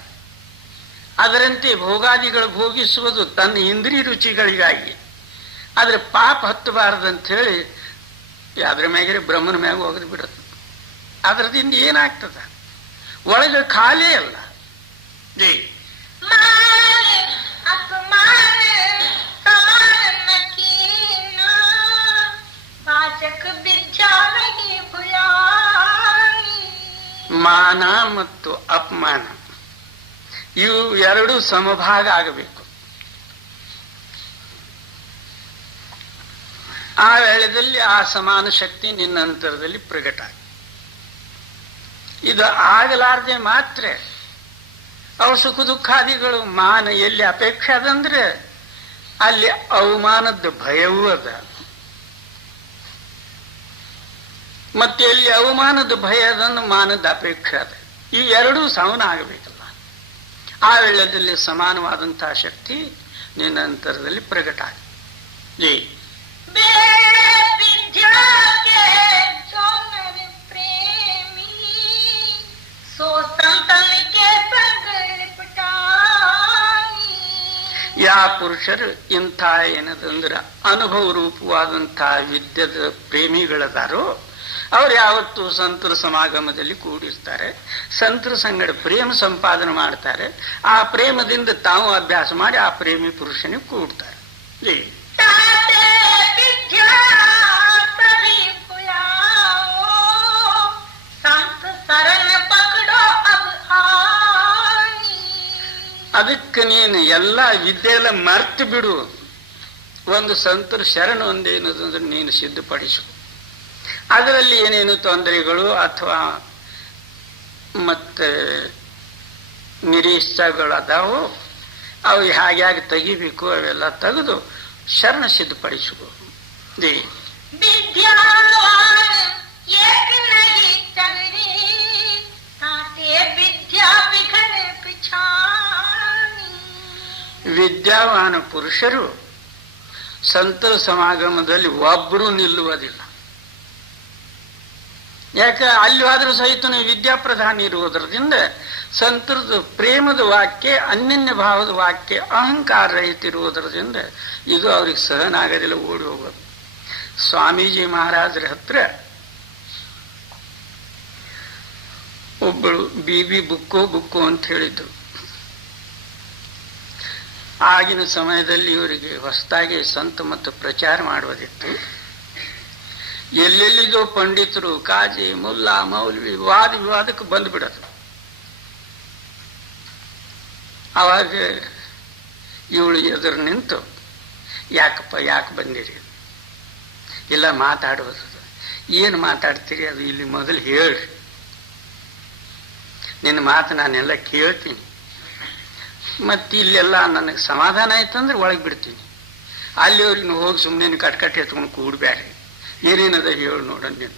ಅದರಂತೆ ಭೋಗಾದಿಗಳು ಭೋಗಿಸುವುದು ತನ್ನ ಇಂದ್ರಿಯ ರುಚಿಗಳಿಗಾಗಿ. ಆದ್ರೆ ಪಾಪ ಹತ್ತಬಾರದಂತ ಹೇಳಿ ಅದ್ರ ಮ್ಯಾಗಿರಿ ಬ್ರಹ್ಮನ ಮ್ಯಾಗ ಹೋಗದು ಬಿಡುತ್ತೆ. ಅದರದಿಂದ ಏನಾಗ್ತದ? ಒಳಗೆ ಖಾಲಿ ಅಲ್ಲ. ಜೈ ಮಾನ ಮತ್ತು ಅಪಮಾನ ಇವು ಎರಡು ಸಮಭಾಗ ಆಗಬೇಕು. ಆ ವೇಳೆಯಲ್ಲಿ ಆ ಸಮಾನ ಶಕ್ತಿ ನಿನ್ನ ಅಂತರದಲ್ಲಿ ಪ್ರಕಟ ಆಗ. ಇದು ಆಗಲಾರದೆ ಮಾತ್ರ ಅವು ಸುಖ ದುಃಖಾದಿಗಳು ಮಾನ ಎಲ್ಲಿ ಅಪೇಕ್ಷೆ ಅದಂದ್ರೆ ಅಲ್ಲಿ ಅವಮಾನದ ಭಯವೂ ಅದ. ಮತ್ತೆ ಎಲ್ಲಿ ಅವಮಾನದ ಭಯ ಅದನ್ನು ಮಾನದ ಅಪೇಕ್ಷೆ ಅದ. ಇವೆರಡೂ ಸಮನ ಆಗಬೇಕಲ್ಲ. ಆ ವೇಳೆಯಲ್ಲಿ ಸಮಾನವಾದಂತಹ ಶಕ್ತಿ ನಿನ್ನ ಅಂತರದಲ್ಲಿ ಪ್ರಕಟ ಆಗ. ಜೈ ಯಾ ಪುರುಷರು ಇಂಥ ಏನದಂದ್ರೆ ಅನುಭವ ರೂಪವಾದಂತಹ ವಿದ್ಯದ ಪ್ರೇಮಿಗಳದಾರೋ ಅವ್ರು ಯಾವತ್ತೂ ಸಂತರ ಸಮಾಗಮದಲ್ಲಿ ಕೂಡಿರ್ತಾರೆ, ಸಂತರ ಸಂಗಡ ಪ್ರೇಮ ಸಂಪಾದನೆ ಮಾಡ್ತಾರೆ. ಆ ಪ್ರೇಮದಿಂದ ತಾವು ಅಭ್ಯಾಸ ಮಾಡಿ ಆ ಪ್ರೇಮಿ ಪುರುಷನಿಗೆ ಕೂಡ್ತಾರೆ. ಅದಕ್ಕೆ ನೀನು ಎಲ್ಲ ವಿದ್ಯೆ ಎಲ್ಲ ಮರ್ತು ಬಿಡು. ಒಂದು ಸಂತರ ಶರಣ ಒಂದೇನದಂದ್ರೆ ನೀನು ಸಿದ್ಧಪಡಿಸು. ಅದರಲ್ಲಿ ಏನೇನು ತೊಂದರೆಗಳು ಅಥವಾ ಮತ್ತೆ ನಿರೀಕ್ಷೆಗಳು ಅದಾವು, ಅವು ಹೇಗೆ ತೆಗಿಬೇಕು ಅವೆಲ್ಲ ತೆಗೆದು ಶರಣ ಸಿದ್ಧಪಡಿಸು. ವಿದ್ಯಾವಾನ ಪುರುಷರು ಸಂತರ ಸಮಾಗಮದಲ್ಲಿ ಒಬ್ಬರು ನಿಲ್ಲುವುದಿಲ್ಲ. ಯಾಕೆ ಅಲ್ಲಿ ಆದ್ರೂ ಸಹಿತ ವಿದ್ಯಾಪ್ರಧಾನ ಇರುವುದರಿಂದ ಸಂತರದ ಪ್ರೇಮದ ವಾಕ್ಯ, ಅನ್ಯನ್ಯ ಭಾವದ ವಾಕ್ಯ, ಅಹಂಕಾರ ರಹಿತ ಇರುವುದರಿಂದ ಇದು ಅವ್ರಿಗೆ ಸಹನ ಆಗೋದಿಲ್ಲ, ಓಡಿ ಹೋಗೋದು. ಸ್ವಾಮೀಜಿ ಮಹಾರಾಜರ ಹತ್ರ ಒಬ್ಬಳು ಬಿಬಿ ಬುಕ್ಕು ಅಂತ ಹೇಳಿದ್ರು. ಆಗಿನ ಸಮಯದಲ್ಲಿ ಇವರಿಗೆ ಹೊಸದಾಗಿ ಸಂತ ಮತ್ತು ಪ್ರಚಾರ ಮಾಡುವುದಿತ್ತು. ಎಲ್ಲೆಲ್ಲಿದೋ ಪಂಡಿತರು, ಕಾಜಿ, ಮುಲ್ಲಾ, ಮೌಲ್ವಿ ವಾದ ವಿವಾದಕ್ಕೆ ಬಂದ್ಬಿಡೋದು. ಅವಾಗ ಇವಳು ಎದುರು ನಿಂತು, ಯಾಕೆ ಬಂದಿರಿ? ಇಲ್ಲ ಮಾತಾಡೋದು. ಏನು ಮಾತಾಡ್ತೀರಿ ಅದು ಇಲ್ಲಿ ಮೊದಲು ಹೇಳ್ರಿ. ನಿನ್ನ ಮಾತು ನಾನೆಲ್ಲ ಕೇಳ್ತೀನಿ, ಮತ್ತೆ ಇಲ್ಲೆಲ್ಲ ನನಗೆ ಸಮಾಧಾನ ಆಯ್ತಂದ್ರೆ ಒಳಗೆ ಬಿಡ್ತೀನಿ. ಅಲ್ಲಿವ್ರಿಗೆ ಹೋಗಿ ಸುಮ್ಮನೆ ಕಟ್ಕಟ್ಟಿ ಎತ್ಕೊಂಡು ಕೂಡ್ಬ್ಯಾರಿ, ಏನೇನದ ಹೇಳು ನೋಡ ನೀನು.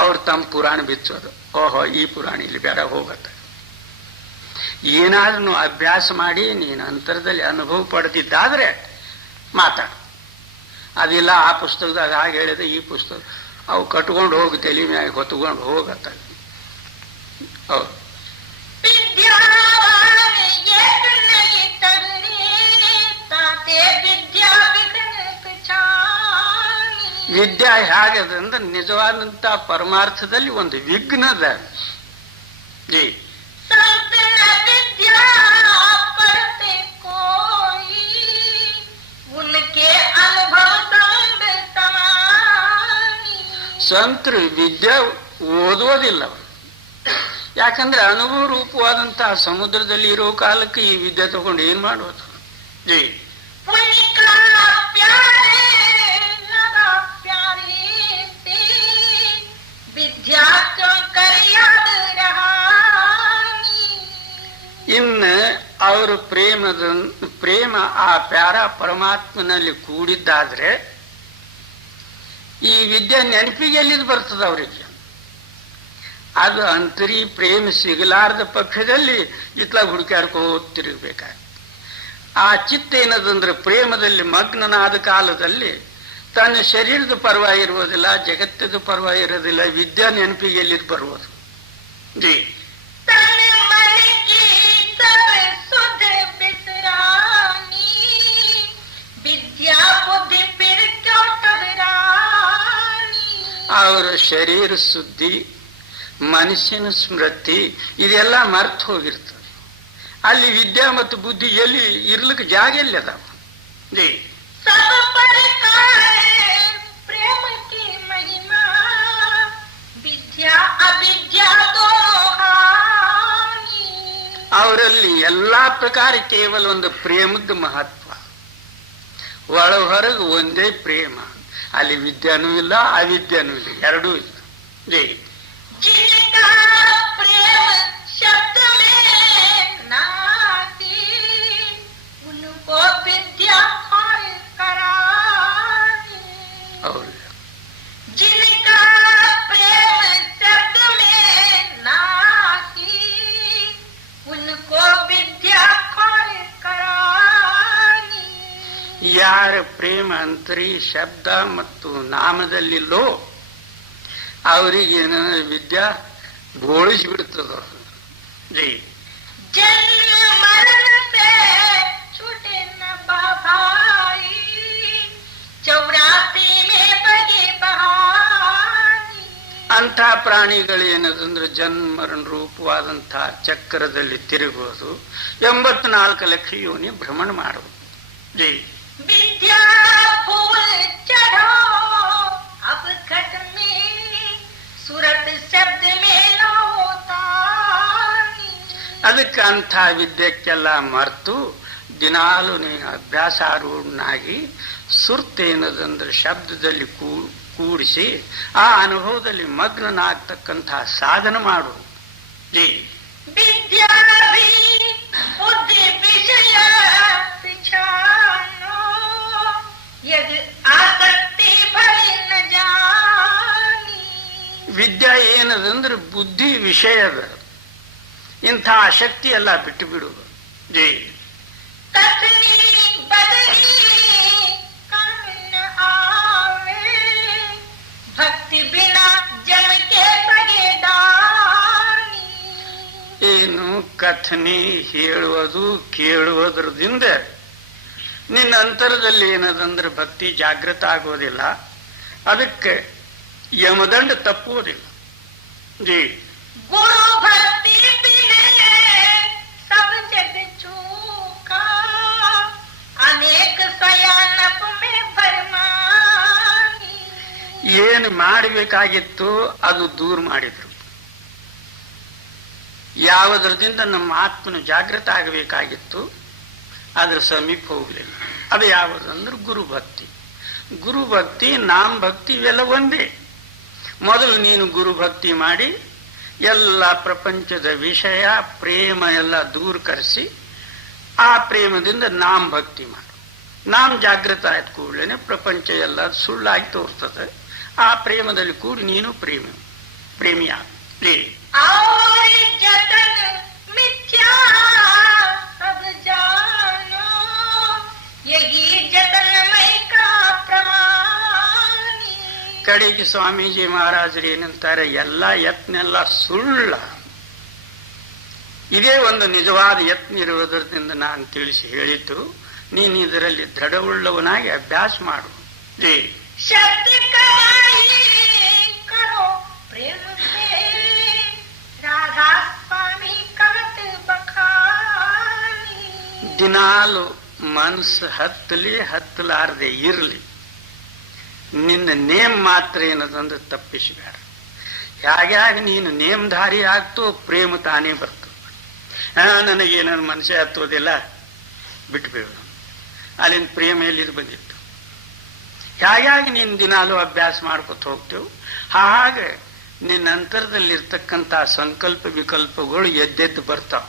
ಅವ್ರು ತಮ್ಮ ಪುರಾಣ ಬಿಚ್ಚೋದು. ಓಹೋ, ಈ ಪುರಾಣ ಇಲ್ಲಿ ಬೇಡ ಹೋಗತ್ತೆ. ಏನಾದ್ರೂ ಅಭ್ಯಾಸ ಮಾಡಿ ನೀನು ಅಂತರದಲ್ಲಿ ಅನುಭವ ಪಡೆದಿದ್ದಾದ್ರೆ ಮಾತಾಡು. ಅದಿಲ್ಲ ಆ ಪುಸ್ತಕದಾಗ ಹಾಗೆ ಹೇಳಿದೆ, ಈ ಪುಸ್ತಕ ಅವು ಕಟ್ಕೊಂಡು ಹೋಗಿ ತಲೆ ಮ್ಯಾಗ ಹೊತ್ಕೊಂಡು ಹೋಗತ್ತ. ಹೌದು. ವಿದ್ಯಾ ಹೇಗದ ಅಂದ್ರೆ ನಿಜವಾದಂತ ಪರಮಾರ್ಥದಲ್ಲಿ ಒಂದು ವಿಘ್ನದ ಜೀ ಸಂತರು ವಿದ್ಯೆ ಓದೋದಿಲ್ಲ. ಯಾಕಂದ್ರೆ ಅನುಭವ ರೂಪವಾದಂತಹ ಸಮುದ್ರದಲ್ಲಿ ಇರೋ ಕಾಲಕ್ಕೆ ಈ ವಿದ್ಯೆ ತಗೊಂಡು ಏನ್ ಮಾಡೋದು? ಜೈ ಇನ್ನು ಅವರು ಪ್ರೇಮ ಆ ಪ್ಯಾರ ಪರಮಾತ್ಮನಲ್ಲಿ ಕೂಡಿದ್ದಾದ್ರೆ ಈ ವಿದ್ಯೆ ನೆನಪಿಗೆ ಎಲ್ಲಿದ್ದು ಬರ್ತದ ಅವರಿಗೆ? ಅದು ಅಂತರಿ ಪ್ರೇಮ ಸಿಗಲಾರದ ಪಕ್ಷದಲ್ಲಿ ಇತ್ಲಾಗ ಹುಡುಕಾಡ್ಕೋತ ತಿರುಗಬೇಕಾಗ್ತದೆ. ಆ ಚಿತ್ತ ಏನದಂದ್ರೆ ಪ್ರೇಮದಲ್ಲಿ ಮಗ್ನನಾದ ಕಾಲದಲ್ಲಿ ತನ್ನ ಶರೀರದ ಪರವಾಗಿ ಇರುವುದಿಲ್ಲ, ಜಗತ್ತದ ಪರವಾಗಿ ಇರೋದಿಲ್ಲ, ವಿದ್ಯಾ ನೆನಪಿಗೆ ಎಲ್ಲಿದ್ದು ಬರುವುದು? ಜೀ ಅವರ ಶರೀರ ಸುದ್ದಿ, ಮನಸ್ಸಿನ ಸ್ಮೃತಿ ಇದೆಲ್ಲ ಮರ್ತು ಹೋಗಿರ್ತದೆ. ಅಲ್ಲಿ ವಿದ್ಯಾ ಮತ್ತು ಬುದ್ಧಿ ಎಲ್ಲಿ ಇರ್ಲಿಕ್ಕೆ ಜಾಗ ಎಲ್ಲಿ ಅದಾವ? ಜೀ ಅವರಲ್ಲಿ ಎಲ್ಲಾ ಪ್ರಕಾರ ಕೇವಲ ಒಂದು ಪ್ರೇಮದ ಮಹತ್ವ, ಒಳ ಹೊರಗೆ ಒಂದೇ ಪ್ರೇಮ. ಅಲ್ಲಿ ವಿದ್ಯಾನೂ ಇಲ್ಲ, ಅವಿದ್ಯಾನೂ ಇಲ್ಲ, ಎರಡೂ ಇಲ್ಲ. ಜೈ ಹೌದು. ಯಾರ ಪ್ರೇಮ ಅಂತರಿ ಶಬ್ದ ಮತ್ತು ನಾಮದಲ್ಲಿಲ್ಲೋ ಅವರಿಗೆ ವಿದ್ಯಾ ಬೋಳಿಸಿಬಿಡ್ತದ. ಜೈ ಅಂಥ ಪ್ರಾಣಿಗಳೇನದಂದ್ರೆ ಜನ್ಮರಣ ರೂಪವಾದಂತಹ ಚಕ್ರದಲ್ಲಿ ತಿರುಗುವುದು, 84 ಲಕ್ಷ ಯೋನಿ ಭ್ರಮಣ ಮಾಡುವುದು. ಜೈ ಅದಕ್ಕೆ ಅಂಥ ವಿದ್ಯಕ್ಕೆಲ್ಲ ಮರ್ತು ದಿನಾಲು ಅಭ್ಯಾಸಾರೂಢನಾಗಿ ಸುರ್ತೇನದಂದ್ರೆ ಶಬ್ದದಲ್ಲಿ ಕೂಡಿಸಿ ಆ ಅನುಭವದಲ್ಲಿ ಮಗ್ನನಾಗ್ತಕ್ಕಂತಹ ಸಾಧನ ಮಾಡು. ಜೈ ವಿದ್ಯಾ ಏನದಂದ್ರೆ ಬುದ್ಧಿ ವಿಷಯದ ಇಂಥ ಆಸಕ್ತಿ ಎಲ್ಲ ಬಿಟ್ಟು ಬಿಡುವುದು. ಜೈ ಏನು ಕಥನೆ ಹೇಳುವುದು ಕೇಳುವುದರಿಂದ ನಿನ್ನ ಅಂತರದಲ್ಲಿ ಏನದಂದ್ರೆ ಭಕ್ತಿ ಜಾಗೃತ ಆಗೋದಿಲ್ಲ, ಅದಕ್ಕೆ ಯಮದಂಡ ತಪ್ಪುವುದಿಲ್ಲ. ಜಿ ಗುರು ಭಕ್ತಿ सब जग चूका अनेक सयानप में भरमानी. ಏನು ಮಾಡಬೇಕಾಗಿತ್ತು ಅದು ದೂರ ಮಾಡಿದ್ರು. ಯಾವುದರಿಂದ ನಮ್ಮ ಆತ್ಮನ ಜಾಗೃತ ಆಗಬೇಕಾಗಿತ್ತು ಅದ್ರ ಸಮೀಪ ಹೋಗ್ಲಿಲ್ಲ. ಅದು ಯಾವುದಂದ್ರೆ ಗುರುಭಕ್ತಿ. ಗುರುಭಕ್ತಿ ನಾಮ ಭಕ್ತಿ ಇವೆಲ್ಲ ಒಂದೇ. ಮೊದಲು ನೀನು ಗುರುಭಕ್ತಿ ಮಾಡಿ ಎಲ್ಲ ಪ್ರಪಂಚದ ವಿಷಯ ಪ್ರೇಮ ಎಲ್ಲ ದೂರ ಕರೆಸಿ ಆ ಪ್ರೇಮದಿಂದ ನಾಮ ಭಕ್ತಿ ಮಾಡು. ನಾಮ ಜಾಗೃತ ಆಯ್ತ ಕೂಡಲೇ ಪ್ರಪಂಚ ಎಲ್ಲ ಸುಳ್ಳಾಗಿ ತೋರ್ತದೆ. ಆ ಪ್ರೇಮದಲ್ಲಿ ಕೂಡಿ ನೀನು ಪ್ರೇಮಿಯಾಗ. ಜತನ ಮಿಥ್ಯಾ ಅದಕ್ಕೆ ಸ್ವಾಮೀಜಿ ಮಹಾರಾಜರು ಏನಂತಾರೆ, ಎಲ್ಲ ಯತ್ನೆಲ್ಲ ಸುಳ್ಳ. ಇದೇ ಒಂದು ನಿಜವಾದ ಯತ್ನ ಇರುವುದರಿಂದ ನಾನು ತಿಳಿಸಿ ಹೇಳಿದ್ದು. ನೀನು ಇದರಲ್ಲಿ ದೃಢವುಳ್ಳವನಾಗಿ ಅಭ್ಯಾಸ ಮಾಡು. ಜೈ शब्द कमाई करो प्रेम से राधा स्वामी करत बखानी. ದಿನಾಲು ಮನಸ್ಸು ಹತ್ತಲಾರದೆ ಇರಲಿ. ನಿನ್ನ ನೇಮ್ ಮಾತ್ರ ಏನದಂದ್ರೆ ತಪ್ಪಿಸಬೇಡ. ಹೇಗೆ ನೀನು ನೇಮಧಾರಿ ಆಗ್ತೋ ಪ್ರೇಮ ತಾನೇ ಬರ್ತು. ನನಗೆ ನನ್ನ ಮನಸ್ಸೇ ಹತ್ತೋದಿಲ್ಲ, ಬಿಟ್ಬೇಡ. ಅಲ್ಲಿಂದ ಪ್ರೇಮ ಎಲ್ಲಿದು ಬಂದಿತ್ತು. ಹೇಗಾಗಿ ನೀನು ದಿನಾಲು ಅಭ್ಯಾಸ ಮಾಡ್ಕೊತ ಹೋಗ್ತೇವೆ, ಹಾಗೆ ನಿನ್ನ ಅಂತರದಲ್ಲಿರ್ತಕ್ಕಂಥ ಸಂಕಲ್ಪ ವಿಕಲ್ಪಗಳು ಎದ್ದೆದ್ದು ಬರ್ತಾವ.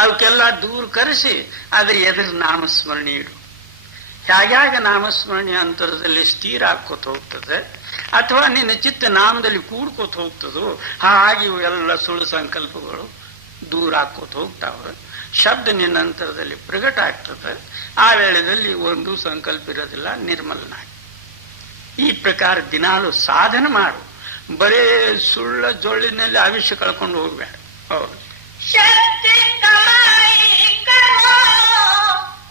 ಅವಕ್ಕೆಲ್ಲ ದೂರ ಕರೆಸಿ ಅದ್ರ ಎದುರು ನಾಮಸ್ಮರಣೆ ಇಡು. ಹೇಗೆ ನಾಮಸ್ಮರಣೆ ಅಂತರದಲ್ಲಿ ಸ್ಥಿರ ಹಾಕೋತ ಹೋಗ್ತದೆ, ಅಥವಾ ನಿನ್ನ ಚಿತ್ತ ನಾಮದಲ್ಲಿ ಕೂಡ್ಕೋತ ಹೋಗ್ತದೋ ಹಾಗೆ ಇವೆಲ್ಲ ಸುಳ್ಳು ಸಂಕಲ್ಪಗಳು ದೂರ ಹಾಕೋತ ಹೋಗ್ತಾವೆ. ಶಬ್ದ ನಿನ್ನ ಅಂತರದಲ್ಲಿ ಪ್ರಕಟ ಆಗ್ತದೆ. ಆ ವೇಳೆಯಲ್ಲಿ ಒಂದು ಸಂಕಲ್ಪ ಇರೋದಿಲ್ಲ, ನಿರ್ಮಲನಾಗಿ. ಈ ಪ್ರಕಾರ ದಿನಾಲು ಸಾಧನೆ ಮಾಡು. ಬರೇ ಸುಳ್ಳ ಜೊಳ್ಳಿನಲ್ಲಿ ಆವಿಷ್ಯ ಕಳ್ಕೊಂಡು ಹೋಗ್ಬೇಡ. ಹೌದು. शब्द कमाई करो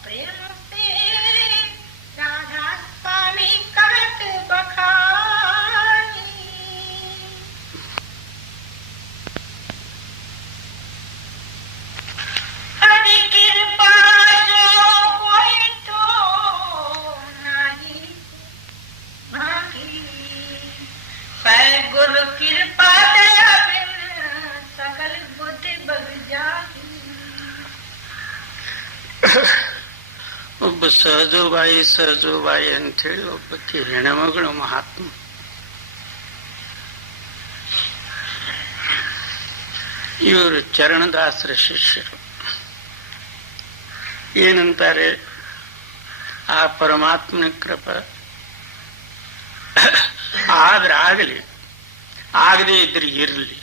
प्रेम से राधा स्वामी करत बखानी. हरि कृपा जो होए तो नहीं भागी, पर गुरु कृपा दया बिन सकल बुद्धि बग जाही. ಒಬ್ಬ ಸಹಜೋಬಾಯಿ ಅಂತೇಳಿ ಒಬ್ಬಕ್ಕೆ ಹೆಣ್ಮಗಳು ಮಹಾತ್ಮ. ಇವರು ಚರಣದಾಸರ ಶಿಷ್ಯರು. ಏನಂತಾರೆ, ಆ ಪರಮಾತ್ಮನ ಕೃಪ ಆದ್ರೆ ಆಗಲಿ, ಆಗದೆ ಇದ್ರೆ ಇರಲಿ.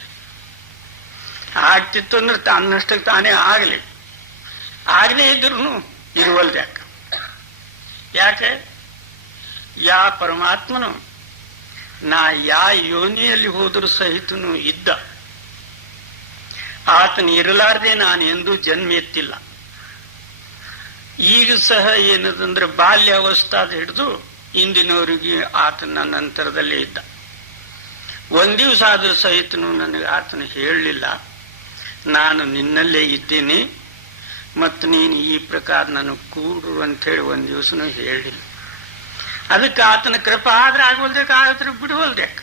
ಆಗ್ತಿತ್ತು ಅಂದ್ರೆ ತನ್ನಷ್ಟಕ್ಕೆ ತಾನೇ ಆಗಲಿ, ಆಗದೆ ಇದ್ರು ಇರುವಲ್ದು. ಯಾಕೆ? ಯಾ ಪರಮಾತ್ಮನು ನಾ ಯಾ ಯೋನಿಯಲ್ಲಿ ಹೋದರೂ ಸಹಿತನು ಇದ್ದ. ಆತನು ಇರಲಾರ್ದೆ ನಾನು ಎಂದೂ ಜನ್ಮ ಎತ್ತಿಲ್ಲ. ಈಗ ಸಹ ಏನದಂದ್ರೆ ಬಾಲ್ಯಾವಸ್ಥಾದ ಹಿಡಿದು ಇಂದಿನವರಿಗೆ ಆತನ ನನ್ನ ಅಂತರದಲ್ಲೇ ಇದ್ದ. ಒಂದ್ ದಿವಸ ಆದ್ರೂ ಸಹಿತನು ನನಗೆ ಆತನು ಹೇಳಲಿಲ್ಲ, ನಾನು ನಿನ್ನಲ್ಲೇ ಇದ್ದೀನಿ ಮತ್ತು ನೀನು ಈ ಪ್ರಕಾರ ನನಗೆ ಕೂಡು ಅಂಥೇಳಿ ಒಂದ್ ದಿವಸನೂ ಹೇಳಿಲ್ಲ. ಅದಕ್ಕೆ ಆತನ ಕೃಪೆ ಆದ್ರೆ ಆಗವಲ್ದೇಕ, ಆದ್ರೆ ಬಿಡುವಲ್ದೇಕ.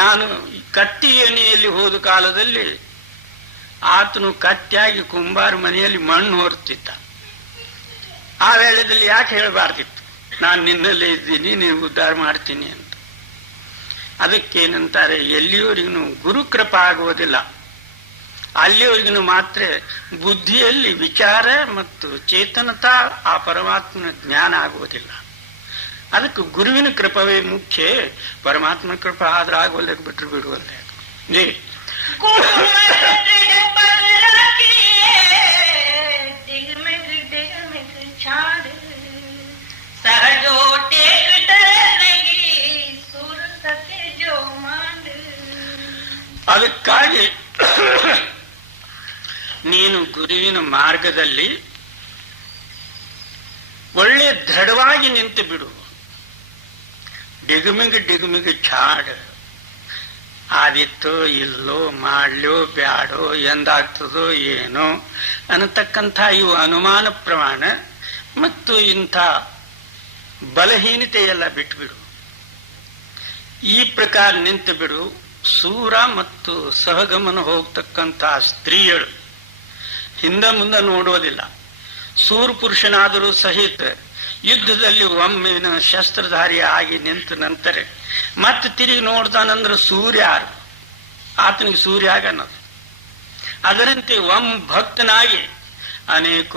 ನಾನು ಕತ್ತಿ ಏಣಿಯಲ್ಲಿ ಹೋದ ಕಾಲದಲ್ಲಿ ಆತನು ಕತ್ತಿಯಾಗಿ ಕುಂಬಾರ ಮನೆಯಲ್ಲಿ ಮಣ್ಣು ಹೊರ್ತಿದ್ದ. ಆ ವೇಳೆಯಲ್ಲಿ ಯಾಕೆ ಹೇಳಬಾರ್ದಿತ್ತು, ನಾನು ನಿನ್ನಲ್ಲೇ ಇದ್ದೀನಿ, ನೀನು ಉದ್ಧಾರ ಮಾಡ್ತೀನಿ ಅಂತ. ಅದಕ್ಕೇನಂತಾರೆ, ಎಲ್ಲಿಯವರಿಗೂ ಗುರು ಕೃಪಾ ಆಗುವುದಿಲ್ಲ, ಅಲ್ಲಿಯವರಿಗೂ ಮಾತ್ರ ಬುದ್ಧಿಯಲ್ಲಿ ವಿಚಾರ ಮತ್ತು ಚೇತನತಾ ಆ ಪರಮಾತ್ಮನ ಜ್ಞಾನ ಆಗುವುದಿಲ್ಲ. ಅದಕ್ಕೆ ಗುರುವಿನ ಕೃಪವೇ ಮುಖ್ಯ. ಪರಮಾತ್ಮನ ಕೃಪಾ ಆದ್ರೆ ಆಗೋಲ್ಲಕ್ಕೆ ಬಿಟ್ಟರು ಬಿಡುವಲ್ಲ. ಜೈ ಅದಕ್ಕಾಗಿ ನೀನು ಗುರುವಿನ ಮಾರ್ಗದಲ್ಲಿ ಒಳ್ಳೆ ದೃಢವಾಗಿ ನಿಂತು ಬಿಡು. ಡಿಗುಮಿಗೆ ಛಾಡ ಆದಿತ್ತೋ ಇಲ್ಲೋ, ಮಾಡ್ಲೋ ಬ್ಯಾಡೋ, ಎಂದಾಗ್ತದೋ ಏನೋ ಅನ್ನತಕ್ಕಂಥ ಇವು ಅನುಮಾನ ಪ್ರಮಾಣ ಮತ್ತು ಇಂಥ ಬಲಹೀನತೆಯೆಲ್ಲ ಬಿಟ್ಬಿಡು. ಈ ಪ್ರಕಾರ ನಿಂತು ಬಿಡು. ಸೂರ ಮತ್ತು ಸಹಗಮನ ಹೋಗ್ತಕ್ಕಂಥ ಸ್ತ್ರೀಯಳು ಹಿಂದೆ ಮುಂದೆ ನೋಡೋದಿಲ್ಲ. ಸೂರ್ ಪುರುಷನಾದರೂ ಸಹಿತ ಯುದ್ಧದಲ್ಲಿ ಒಮ್ಮೆನ ಶಸ್ತ್ರಧಾರಿ ಆಗಿ ನಿಂತ ನಂತರ ಮತ್ತೆ ತಿರುಗಿ ನೋಡ್ತಾನಂದ್ರೆ ಸೂರ್ಯ ಯಾರು? ಆತನಿಗೆ ಸೂರ್ಯ ಆಗನ್ನೋದು. ಅದರಂತೆ ಭಕ್ತನಾಗಿ ಅನೇಕ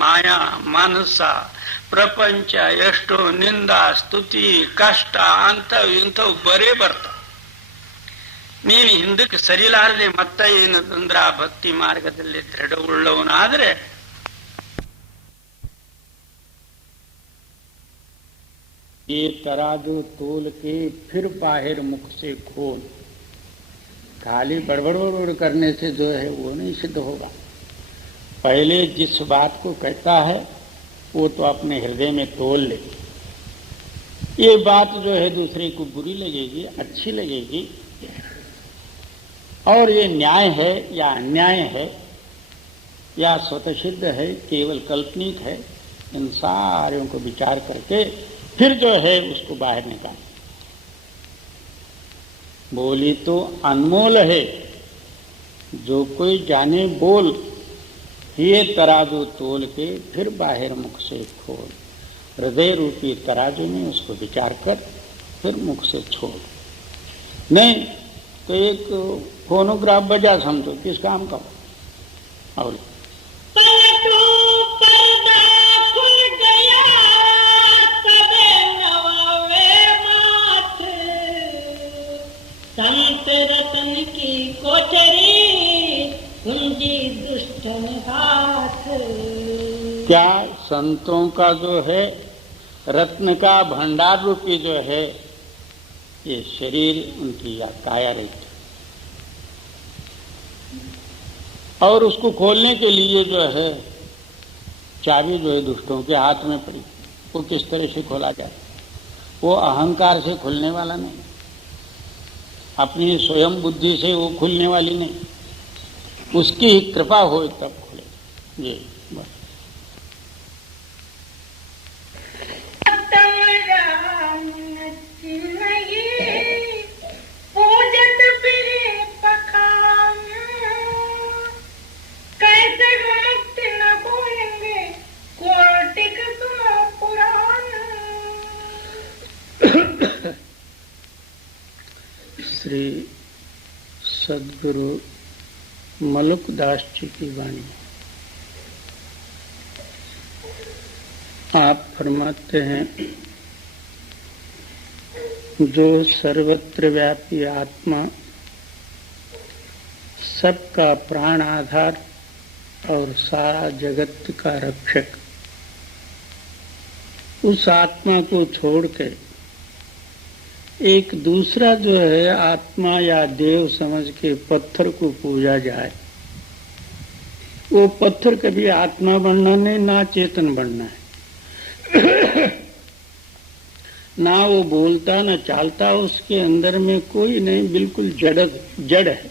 ಮಾಯಾ ಮನಸ್ಸ ಪ್ರಪಂಚ ಎಷ್ಟೋ ನಿಂದ ಸ್ತುತಿ ಕಷ್ಟ ಅಂತ ಇಂಥವು ಬರೇ ಬರ್ತಾವ. ನೀನು ಹಿಂದಕ್ಕೆ ಸರಿಲಾರದೆ ಮತ್ತ ಏನಂದ್ರೆ ಆ ಭಕ್ತಿ ಮಾರ್ಗದಲ್ಲಿ ದೃಢವುಳ್ಳವನಾದ್ರೆ ये तराजू तोल के फिर बाहर मुख से खोल। खाली बड़बड़ करने से जो है वो नहीं सिद्ध होगा। पहले जिस बात को कहता है वो तो अपने हृदय में तोल ले। ये बात जो है दूसरे को बुरी लगेगी, अच्छी लगेगी, और ये न्याय है या अन्याय है या स्वतः सिद्ध है, केवल काल्पनिक है, इन सारों को विचार करके फिर जो है उसको बाहर निकाल। बोली तो अनमोल है, जो कोई जाने बोल। ये तराजू तोल के फिर बाहर मुख से खोल। हृदय रूपी तराजू में उसको विचार कर फिर मुख से छोड़। नहीं तो एक फोनोग्राफ बजा समझो, किस काम का हो। और संत रतन की कोठरी कुंजी दुष्ट हाथ। क्या संतों का जो है रत्न का भंडार रूपी जो है ये शरीर उनकी या काया रहती, और उसको खोलने के लिए जो है चाबी जो है दुष्टों के हाथ में पड़ी। वो किस तरह से खोला जाए? वो अहंकार से खुलने वाला नहीं, अपनी स्वयं बुद्धि से वो खुलने वाली नहीं, उसकी ही कृपा हो तब खुले। जी बस। श्री सद्गुरु मलुकदास जी की वाणी। आप फरमाते हैं, जो सर्वत्र व्यापी आत्मा, सबका प्राण आधार और सारा जगत का रक्षक, उस आत्मा को छोड़ के एक दूसरा जो है आत्मा या देव समझ के पत्थर को पूजा जाए, वो पत्थर कभी आत्मा बनना नहीं, ना चेतन बनना है। ना वो बोलता ना चालता, उसके अंदर में कोई नहीं, बिल्कुल जड़ है।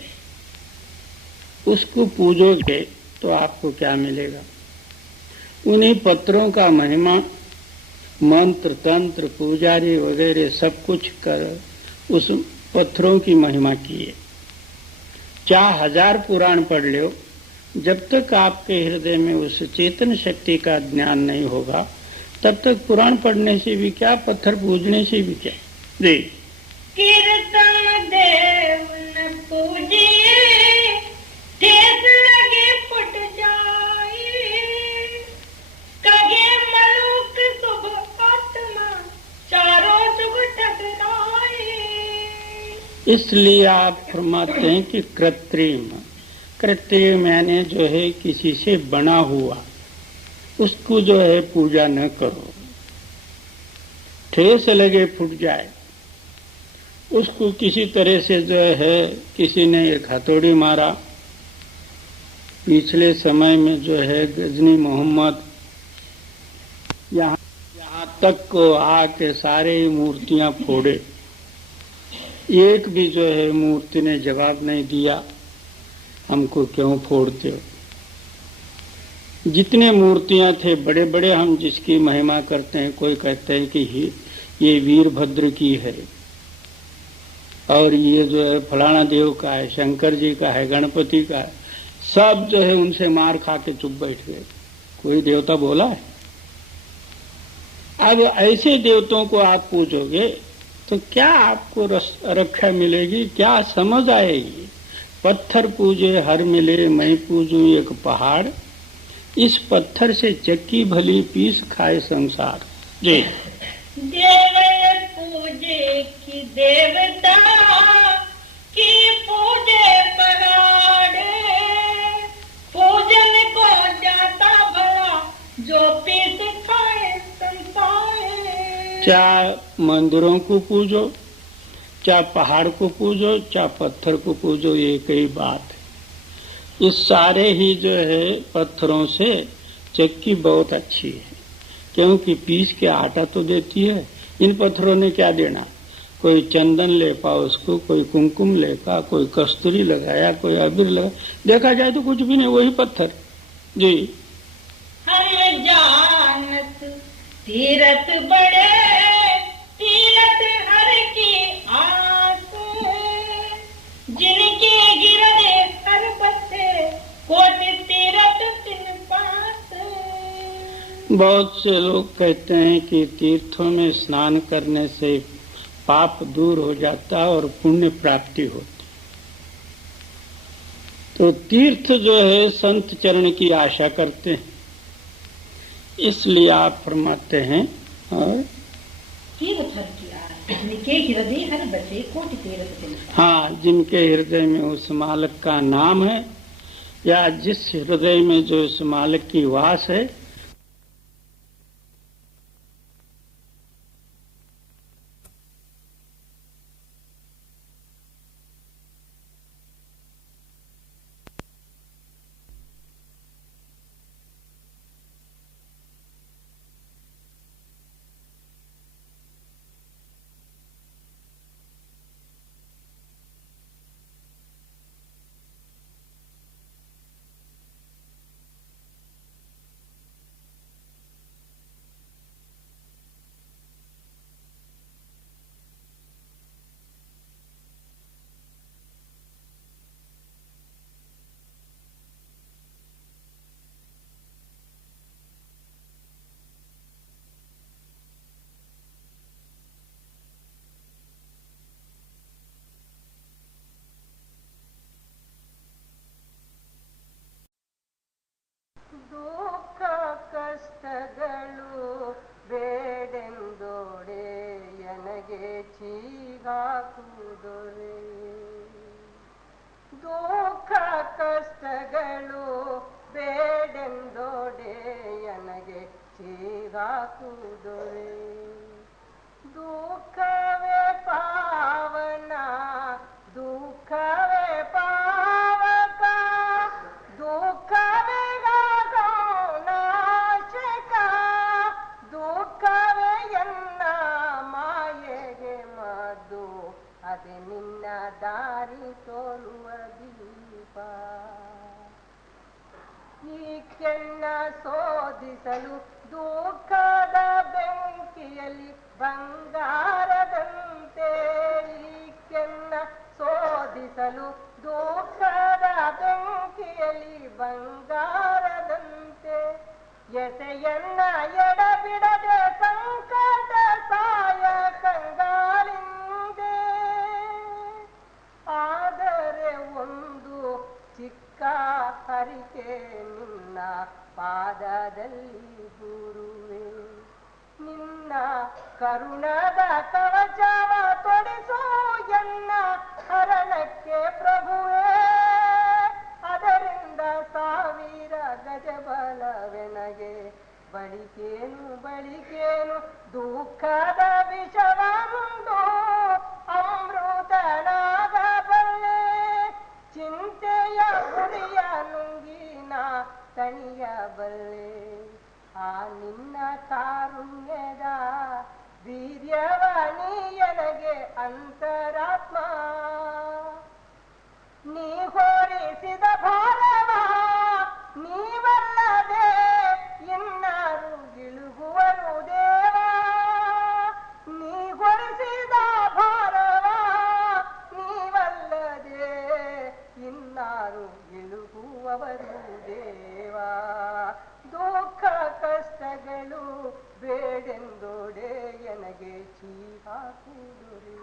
उसको पूजोगे तो आपको क्या मिलेगा? उन्हीं पत्थरों का महिमा, मंत्र तंत्र पुजारी वगैरह सब कुछ कर उस पत्थरों की महिमा किए। 4000 पुराण पढ़ लो, जब तक आपके हृदय में उस चेतन शक्ति का ज्ञान नहीं होगा तब तक पुराण पढ़ने से भी क्या, पत्थर पूजने से भी क्या। जी कीर्तन देव न पूजिए, ठेस लगे फुट जाए, कगे मलुक शुभ आत्मा, चारों सुख टकराए। इसलिए आप फरमाते हैं कि कृत्रिम यानी जो है किसी से बना हुआ, उसको जो है पूजा न करो। ठेस लगे फुट जाए, उसको किसी तरह से जो है किसी ने एक हथौड़ी मारा। पिछले समय में जो है गजनी मोहम्मद यहाँ तक को आके सारे मूर्तियां फोड़े, एक भी जो है मूर्ति ने जवाब नहीं दिया, हमको क्यों फोड़ते हो। जितने मूर्तियां थे बड़े बड़े, हम जिसकी महिमा करते हैं, कोई कहते हैं कि ये वीरभद्र की है, और ये जो है फलाना देव का है, शंकर जी का है, गणपति का है, सब जो है उनसे मार खा के चुप बैठ गए। कोई देवता बोला है? अब ऐसे देवताओं को आप पूजोगे तो क्या आपको रक्षा मिलेगी, क्या समझ आएगी? पत्थर पूजे हर मिले, मैं पूजू एक पहाड़, इस पत्थर से चक्की भली पीस खाए संसार। जी देव पूजे की देवता की पूजे पहाड़े, पूजन को जाता भला जो पीस खाए संसार। चाहे मंदिरों को पूजो, चाहे पहाड़ को पूजो, चाहे पत्थर को पूजो, एक ही बात है। इस सारे ही जो है पत्थरों से चक्की बहुत अच्छी है, क्योंकि पीस के आटा तो देती है। इन पत्थरों ने क्या देना, कोई चंदन लेपा उसको, कोई कुमकुम लेपा, कोई कस्तूरी लगाया, कोई अबीर लगा, देखा जाए तो कुछ भी नहीं, वही पत्थर जी। हम जानत तीरथ बड़े, तीरथ हर की आस, जिनके गिरदे हर बसे, कोटि तीरथ तिन पास। बहुत से लोग कहते हैं कि तीर्थों में स्नान करने से पाप दूर हो जाता और पुण्य प्राप्ति होती। तो तीर्थ जो है संत चरण की आशा करते हैं, इसलिए आप फरमाते हैं। और तीर्थ हर की आस, जिनके हृदय हर बसे, कोटि तीरथ तिन पास। हाँ, जिनके हृदय में उस मालिक का नाम है, या जिस हृदय में जो उस मालिक की वास है, ದುಃಖ ಕಷ್ಟಗಳು ಬೇಡೆಂದೋಡೆ ನನಗೆ ಚೀಗಾಕುವುದೊರೆ. ದುಃಖ ಕಷ್ಟಗಳು ಬೇಡೆಂದೋಡೆ ನನಗೆ ಚೀಗಾಕುವುದೊರೆ. ದುಃಖವೇ ಪಾವನ, ದುಃಖವೇ ಪಾವಕ, ದುಃಖವೇ ನಾಶಕ, ದುಃಖವೇ ಎನ್ನ ಮಾಯೆಗೆ ಮದ್ದು, ಅದೇ ನಿನ್ನ ದಾರಿ ತೋರುವ ದೀಪ. ಈ ಕೆನ್ನ ಶೋಧಿಸಲು ದುಃಖದ ಬೆಂಕಿಯಲ್ಲಿ ಬಂಗಾರದಂತೆ, ಈ ಕೆನ್ನ ಶೋಧಿಸಲು ದುಃಖದ ಬೆಂಕಿಯಲ್ಲಿ ಬಂಗಾರದಂತೆ, ಎಸೆಯನ್ನ ಎಡಬಿಡದೆ ಸಂಕಟ ಸಾಯ ಕಂಗಾಲಿಂದೆ. ಆದರೆ ಒಂದು ಚಿಕ್ಕ ಹರಿಕೆ ನಿನ್ನ ಪಾದದಲ್ಲಿ ಗುರುವೆ, ನಿನ್ನ ಕರುಣದ ಕವಚವ ತೊಡಿಸು ಎನ್ನ ಹರಣಕ್ಕೆ ಪ್ರಭುವೇ. ಅದರಿಂದ ಸಾವಿರ ಗಜಬಲವೆನಗೆ ಬಳಿಕೇನು ಬಳಿಕೇನು, ದುಃಖದ ವಿಷವೊಂದು ಅಮೃತನಾಗಬಲ್ಲೆ. ಚಿಂತೆಯ ಗುರಿಯ ನುಂಗಿನ ತಣಿಯಬಲ್ಲೆ. ಆ ನಿನ್ನ ಕಾರುಣ್ಯದ ವೀರ್ಯವ ನೀಯನಗೆ ಅಂತರಾತ್ಮ. ನೀ ಹೊರಿಸಿದ ಭಾರವ ನೀವಲ್ಲದೆ ಇನ್ನಾರು ಗಿಳುಗುವರು ದೇವ. ನೀ ಹೊರಿಸಿದ ಭಾರವ ನೀವಲ್ಲದೆ ಇನ್ನಾರು ಗಿಳುಗುವವರು ದೇವ. ದುಃಖ ಕಷ್ಟಗಳು ಬೇಡೆಂದೋಡೆ ನನಗೆ ಚೀ ಹಾಕುವುದೊರೆ.